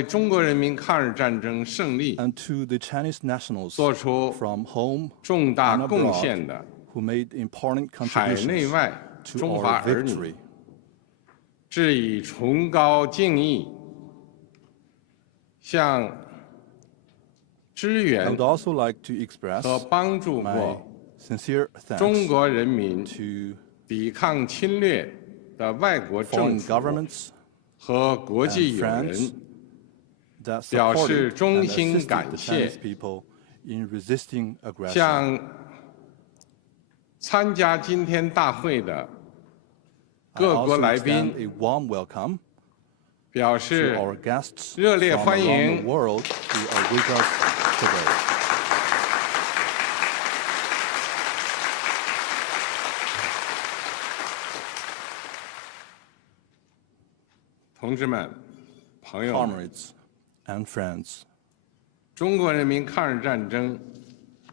to the Chinese nationals from home and abroad who made important contributions to our victory. I would also like to express my sincere thanks to foreign governments, 和国际友人表示衷心感谢，向参加今天大会的各国来宾表示热烈欢迎。同志们、朋友们， and friends. 中国人民抗日战争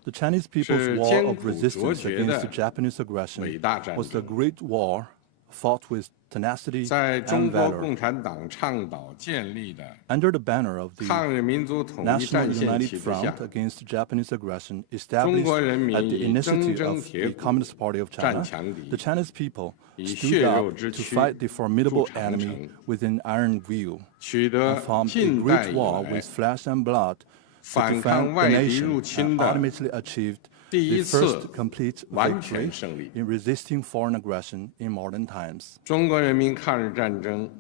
The Chinese people's war of resistance against the Japanese aggression was the Great War fought with tenacity 在 and 中国 valor. 共产党倡导建立的 Under the banner of the 抗日民族统一 National 战线 United 旗帜下 Front， against Japanese aggression established 中国人民 at the 以 initiative 铮铮 of 铁 the 骨 Communist Party of 战 China, 强敌， the Chinese people 以 stood 血 up 肉之 to 躯 fight the formidable 筑长 enemy 城， within iron will, 取得 and formed a 近代 great 以 war 来 with flesh and blood to 反抗 defend 外 the 敌入 nation, 侵 and 的 ultimately achieved 第 the 一次 first complete 完 victory 全胜利。 in resisting foreign aggression in modern times. 中国人民抗日战争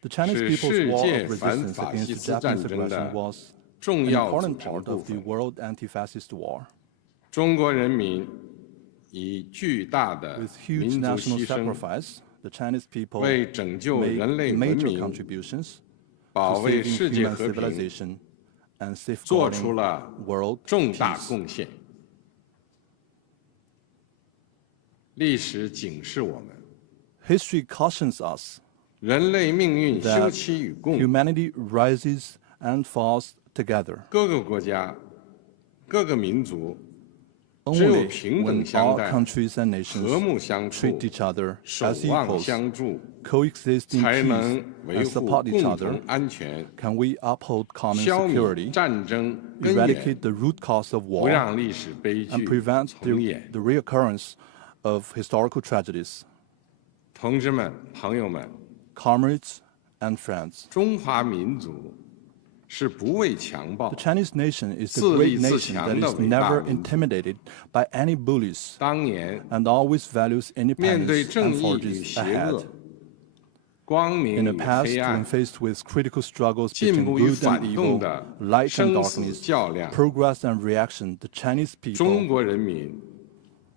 The Chinese 是 people's 世 war 界 of 反 resistance 法西 against 斯 the 战 Japanese 争 aggression 的 was 重 an 要组 important 成 part 部 of the 分。 world anti-fascist war. 中国人民以巨大的 With huge 民族 national 牺牲， sacrifice, the Chinese people 为拯救人 made 类文 major 明、 contributions 保 to 卫 saving 世界 human 和平 civilization and 做出 safeguarding 了 world 重大 peace. 贡献。历史警示我们， History cautions us 人类命运休 that 戚与共， humanity rises and falls together. 各个国家、各个民族只有 Only 平 when 等相 all 待、 countries and 和 nations 睦相处 treat、each other 守 as 望 equals, 相助， coexist in 才 peace 能维 and 护 support each 共 other, 同安全， can we uphold common 消灭 security, 战争根源， eradicate the root cause of 不 war, 让历史悲 and 剧 prevent 重演。 the reoccurrence of historical tragedies. 同志们、朋友们， Comrades and friends, 中华民族是不畏强暴 the，Chinese nation is the 自立 great 自 nation 强 that 的 is 伟大 never 民族。 intimidated by any bullies 当年 and always values 面对 independence 正 and 义与 forges 邪 ahead. 恶、光明 In the 与 past, 黑 when 暗、 faced with critical struggles 进 between 步与 good and 反动 evil, 的 light and 生死 darkness, 较量， progress and reaction, the Chinese 中 people 国人民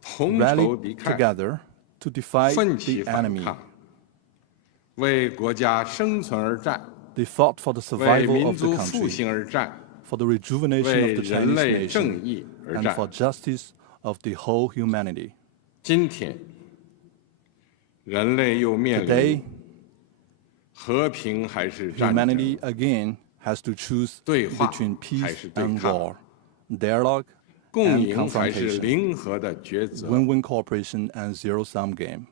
同仇 rallied 敌忾， together to defy 奋起 the 反 enemy. 抗，为国家生存而战， They fought for the 为 survival 民 of the 族复 country, 兴而战， for the rejuvenation 为 of the 人 Chinese 类正 nation, 义而 and for 战。 justice of the whole humanity. 今天，人类又面 Today, 临和平还是战争、 humanity again has to choose 对话 between 还 peace 是对 and 抗、 war, dialogue 共 and 赢还是 confrontation, 零和的抉择。 win-win cooperation and zero-sum game.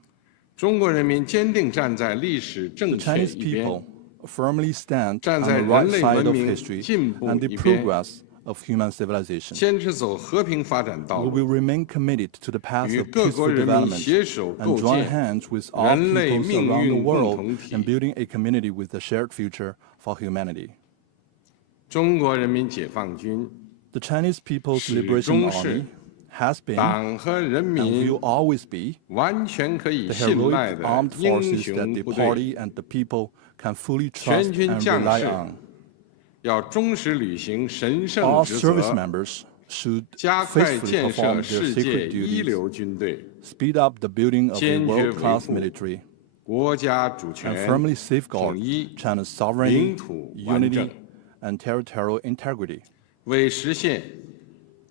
中国人民坚定站在历史正 The 确 Chinese 一边， people firmly stand 站 on 在 the right 人类 side 文 of 明 history 进步 and the 一边， progress of human civilization. 坚持走和平发展道 We 路， will remain committed to the path 与 of 各国 peaceful 人民 development 携手构 and join 建 hands with all 人类 peoples 命 around the 运共 world 同体 in。building a community with a shared future for humanity. 中国人民解放军 The Chinese People's 始 Liberation 终是 Army has been 党和人 and 民 will always be 完全可以 the 信赖 heroic 的 armed 英 forces that 雄 the 部队。 party and the people can fully trust 全军 and 将 rely 士 on. 要忠实履行神圣 All 职 service 责， members should 加快 faithfully 建设 perform their 世界 sacred 一 duties, 流军队， speed up the building of a 坚决维 world-class 护 military, 国家主 and 权、 firmly 统 safeguard 一， China's 领 sovereignty, 土完整， unity, and territorial integrity. 为实现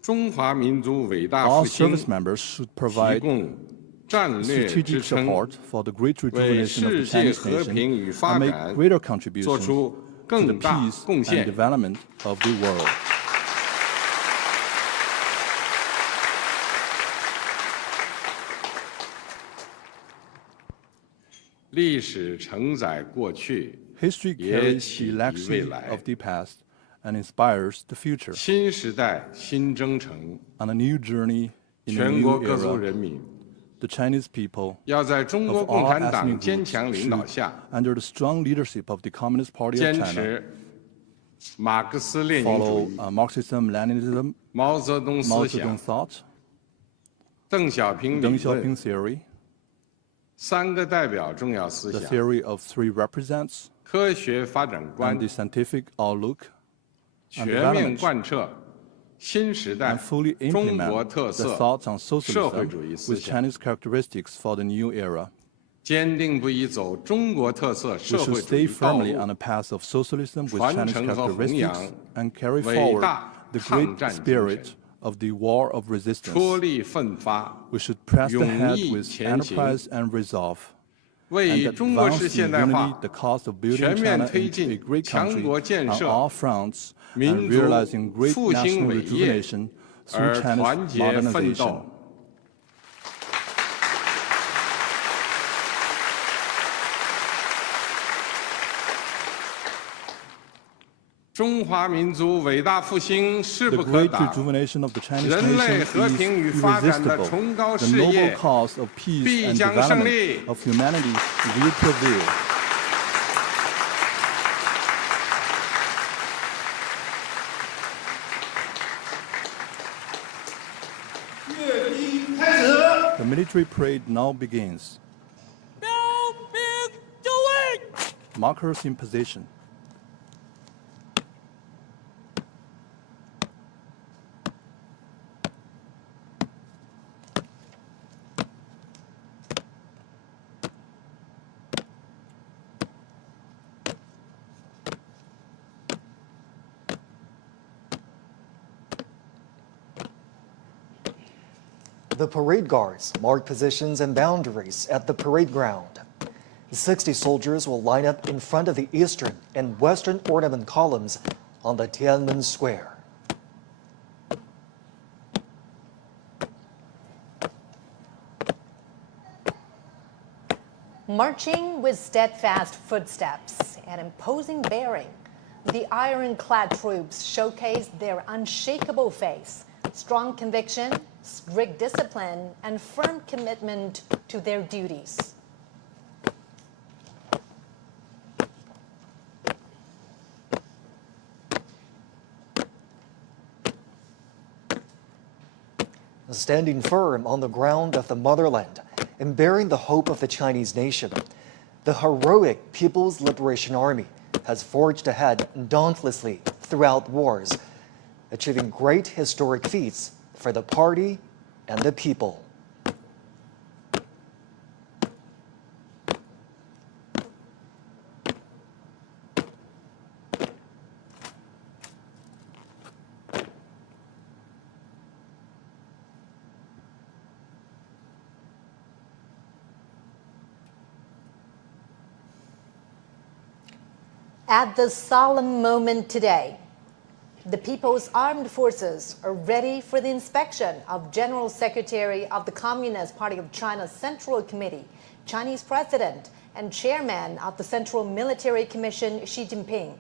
中华民族伟大 All 复兴 service members should 提 provide 供战略支 strategic 撑， support for the great 为 rejuvenation of the 世界 Chinese 和 nation 平与发 and make 展 greater 做 contributions 出 to the 更大 peace 贡 and 献。 development of the world. 历史承载过去， History 也 carries 启 the 迪未 legacy 来 of。the past and inspires the future. 新时代新征程， On a new journey in a 全国 new 各族 era, 人民 the Chinese people 要在中国 of 共 all 产党 ethnic 坚 groups 强领导 should, 下， under the strong leadership of the Communist Party of 坚 China, 持马克思列宁主 follow 义、 Marxism, Leninism, 毛泽东 Mao 思 Zedong 想、 thought, 邓小平理 Deng 论 Xiaoping theory, 三个代表重要思 The 想： theory of three represents 科学发展 and 观 the scientific outlook and 全面 development 贯彻新时代 and fully 中国 implement 特 the 色 thoughts on 社会 socialism 主义思 with 想， Chinese characteristics for the new era. 坚定不移走中国特色 We 社 should 会主 stay 义道 firmly 路 on，the path of socialism with 传 Chinese 承和弘 characteristics 扬 and carry 伟 forward 大 the 抗 great 战精 spirit 神， of the war of 脱 resistance. 力奋发， We should press the 勇 head 毅 with 前行， enterprise and resolve, 为 and 中国 advance 式 in 现代 unity 化 the cause of building 全面 China 推 into a 进 great 强 country 国建 on 设 all fronts 民 and 族 realizing great 复兴 national 伟业 rejuvenation through 而团 China's 结奋 modernization. 斗。中华民族伟大复兴势 The 不可 great 挡， rejuvenation of the Chinese 人类 nation 和 is 平与发展的 irresistible. 崇高 The 事 noble 业 cause of peace 必 and 将胜利 development of humanity will prevail. The military parade now begins. Markers in position. The parade guards mark positions and boundaries at the parade ground. 60 soldiers will line up in front of the eastern and western ornament columns on the Tiananmen Square. Marching with steadfast footsteps and imposing bearing, the ironclad troops showcase their unshakable faith, strong conviction, strict discipline, and firm commitment to their duties. Standing firm on the ground of the motherland and bearing the hope of the Chinese nation, the heroic People's Liberation Army has forged ahead dauntlessly throughout wars, achieving great historic feats for the party and the people. At this solemn moment today, the People's Armed Forces are ready for the inspection of General Secretary of the Communist Party of China's Central Committee, Chinese President, and Chairman of the Central Military Commission, Xi Jinping.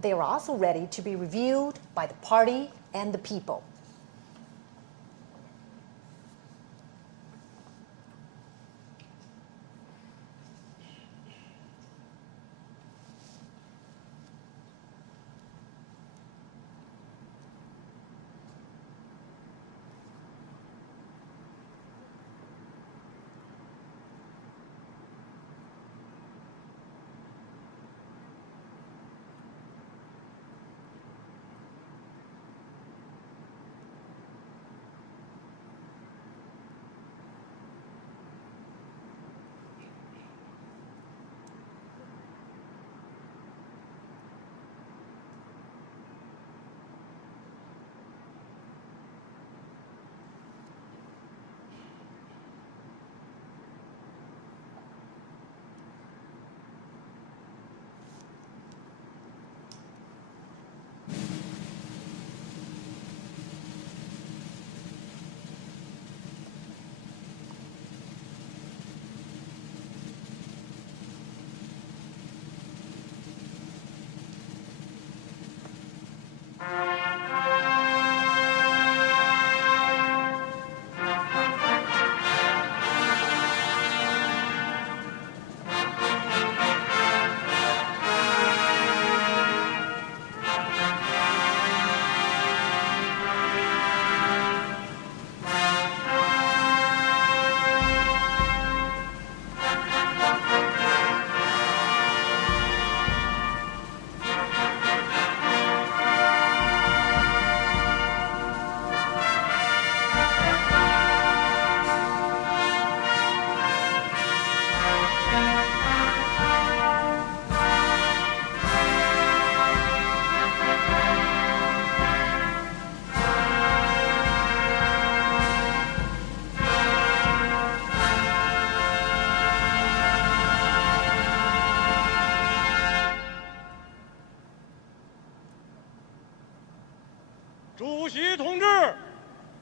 They are also ready to be reviewed by the party and the people.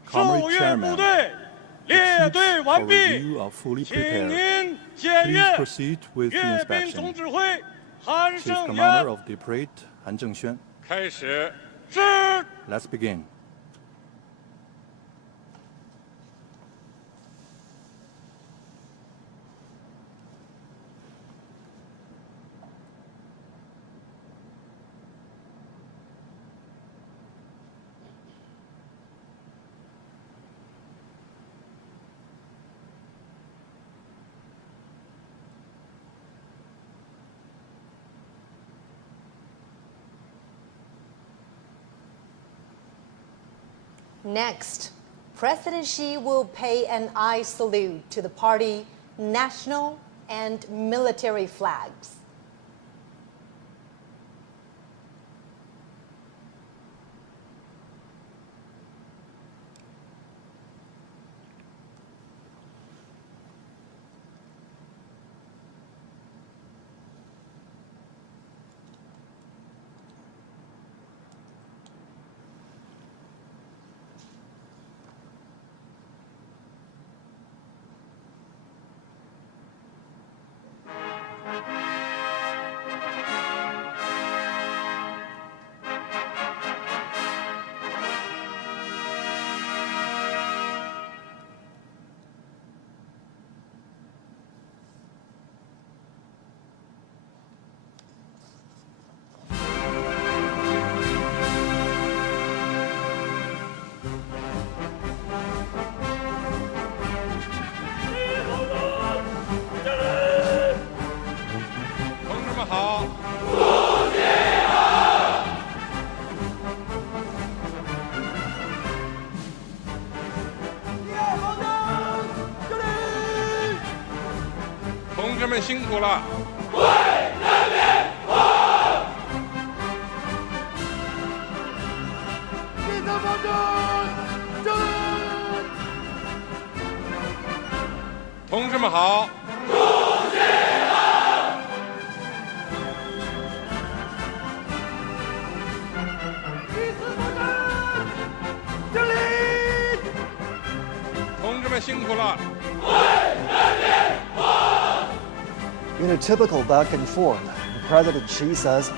Comrade Chairman, the troops for review are fully prepared. Please proceed with the inspection. Chief Commander of the Parade, Han Zhengxuan. Let's begin. Next, President Xi will pay an eye salute to the party national and military flags. In a typical back and forth, President Xi says,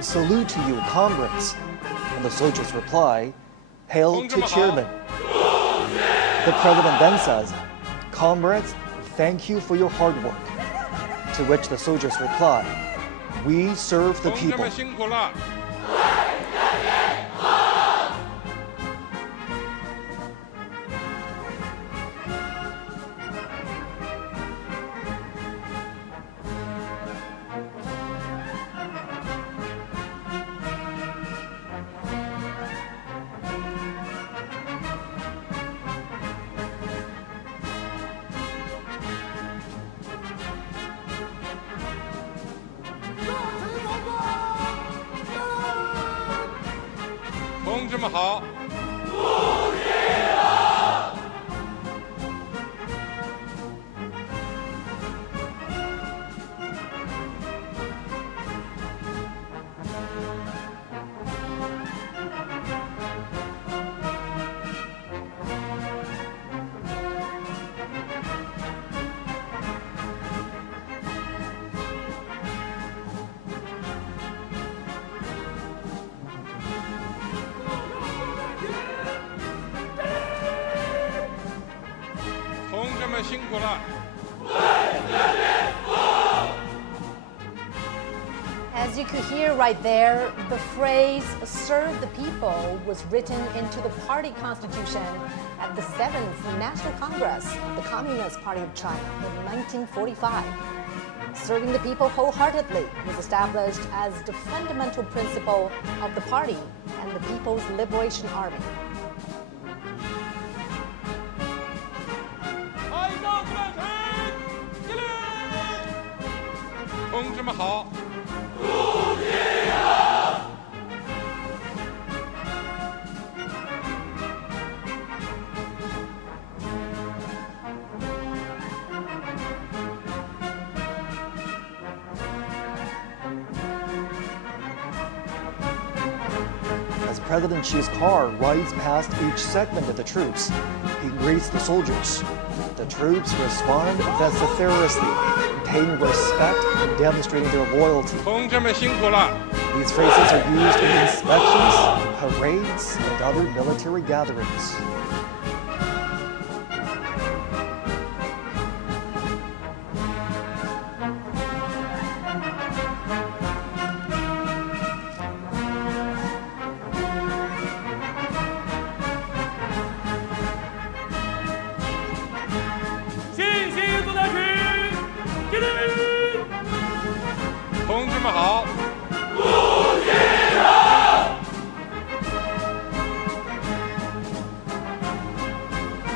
"Salute to you, comrades." And the soldiers reply, "Hail to chairman." The president then says, "Comrades, thank you for your hard work." To which the soldiers reply, "We serve the people." As you could hear right there, the phrase "serve the people" was written into the party constitution at the 7th National Congress of the Communist Party of China in 1945. Serving the people wholeheartedly was established as the fundamental principle of the party and the People's Liberation Army. As President Xi's car rides past each segment of the troops, he greets the soldiers. The troops respond vociferously, paying respect and demonstrating their loyalty. 同志们辛苦了。 These phrases are used in inspections, parades, and other military gatherings.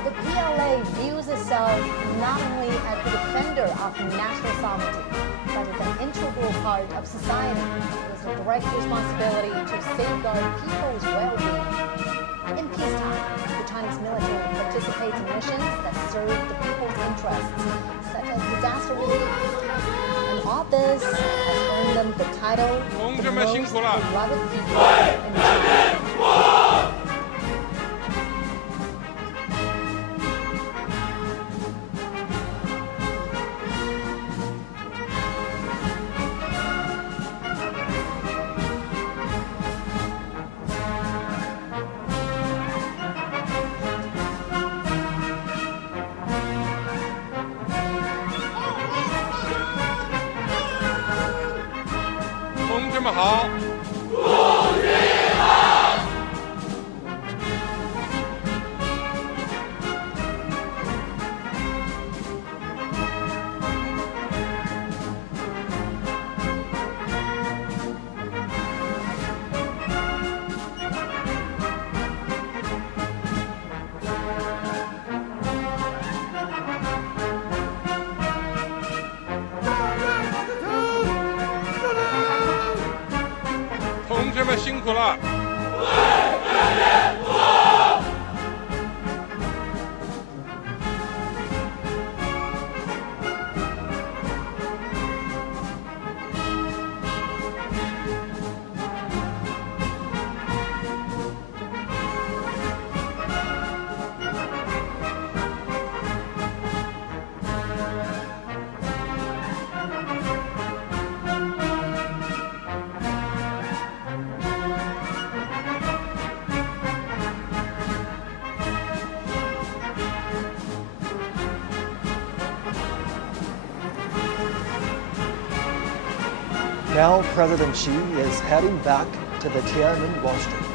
The PLA views itself not only as the defender of national sovereignty, but as an integral part of society with a direct responsibility to safeguard people's well-being. In peacetime, the Chinese military participates in missions that serve the people's interests, such as disaster relief. And all this has earned them the title of the most beloved people in China. Now President Xi is heading back to the Tiananmen Wall Street.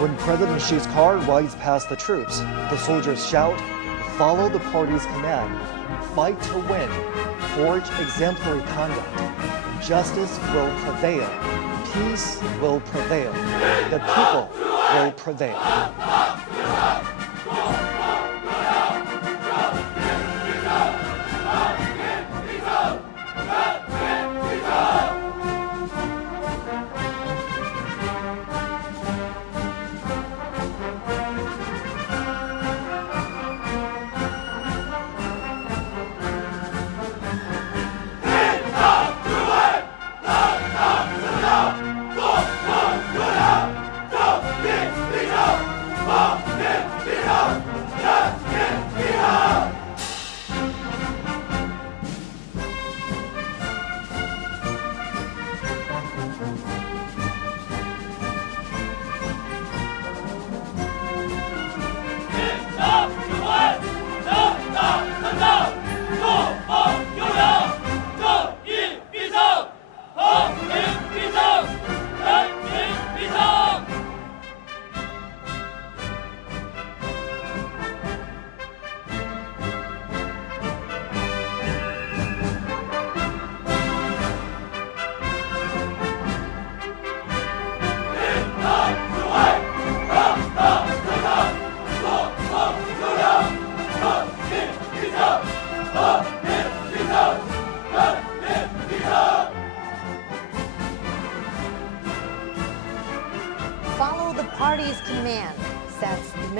When President Xi's car rides past the troops, the soldiers shout, "Follow the party's command, fight to win, forge exemplary conduct. Justice will prevail, peace will prevail, the people will prevail." Yeah!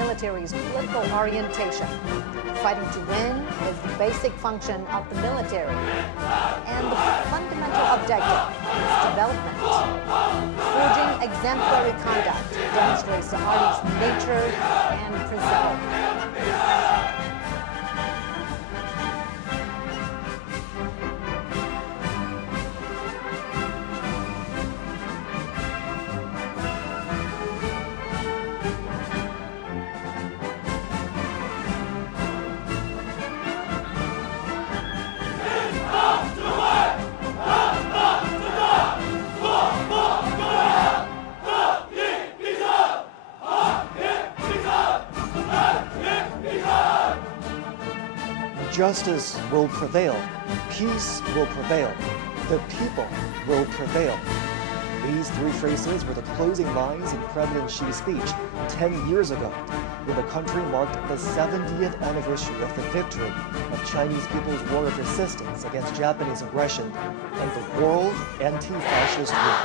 military's political orientation. Fighting to win is the basic function of the military, and the fundamental objective is development. Forging exemplary conduct demonstrates the Army's nature and principle. Justice will prevail, peace will prevail, the people will prevail. These three phrases were the closing lines in President Xi's speech 10 years ago, when the country marked the 70th anniversary of the victory of Chinese people's war of resistance against Japanese aggression and the World Anti-Fascist War.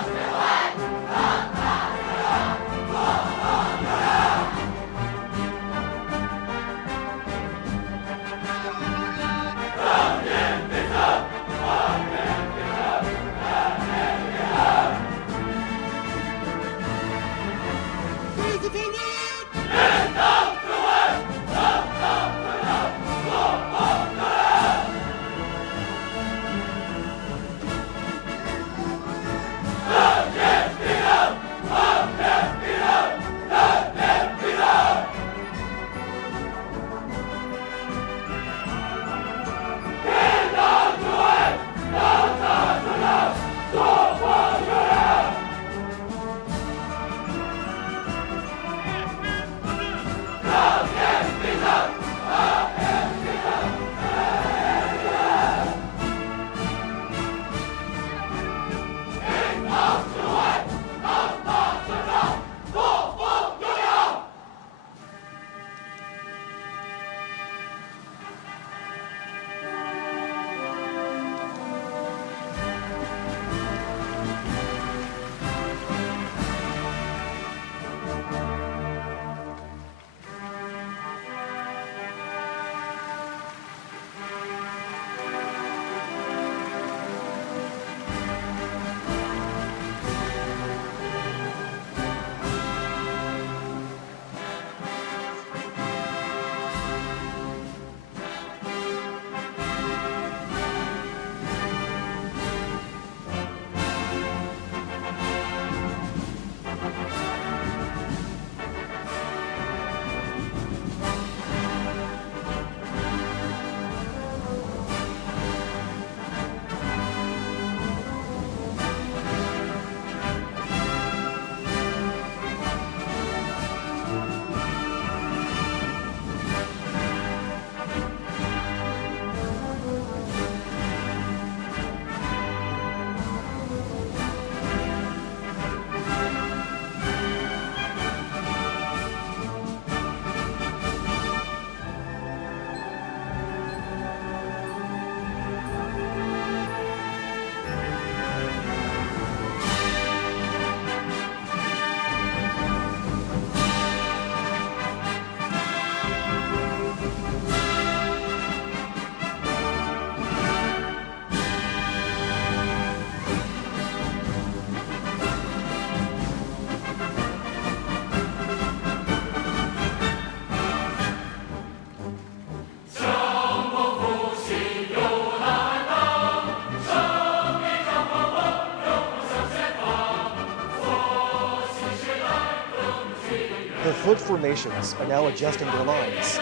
The foot formations are now adjusting their lines.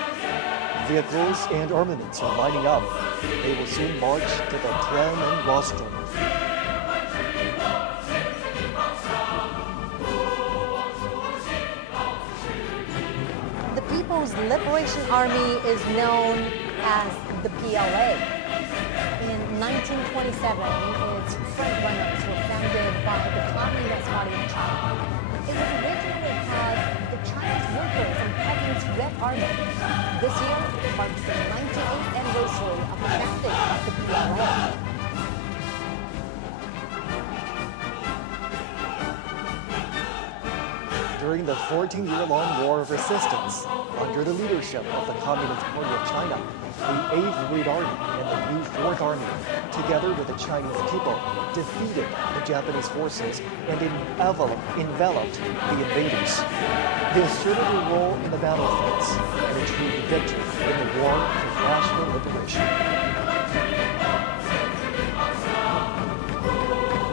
Vehicles and armaments are lining up. They will soon march to the Tiananmen rostrum. The People's Liberation Army is known as the PLA. In 1927, its frontrunners were founded by the Communist Party of China. It was originally called the Chinese Workers and Peasants Red Army. This year marks the 98th anniversary of the founding of the PLA. During the 14-year-long War of Resistance, under the leadership of the Communist Party of China, the 8th Red Army and the new 4th Army, together with the Chinese people, defeated the Japanese forces and enveloped the invaders. They asserted their role in the battlefields and achieved victory in the War of National Liberation.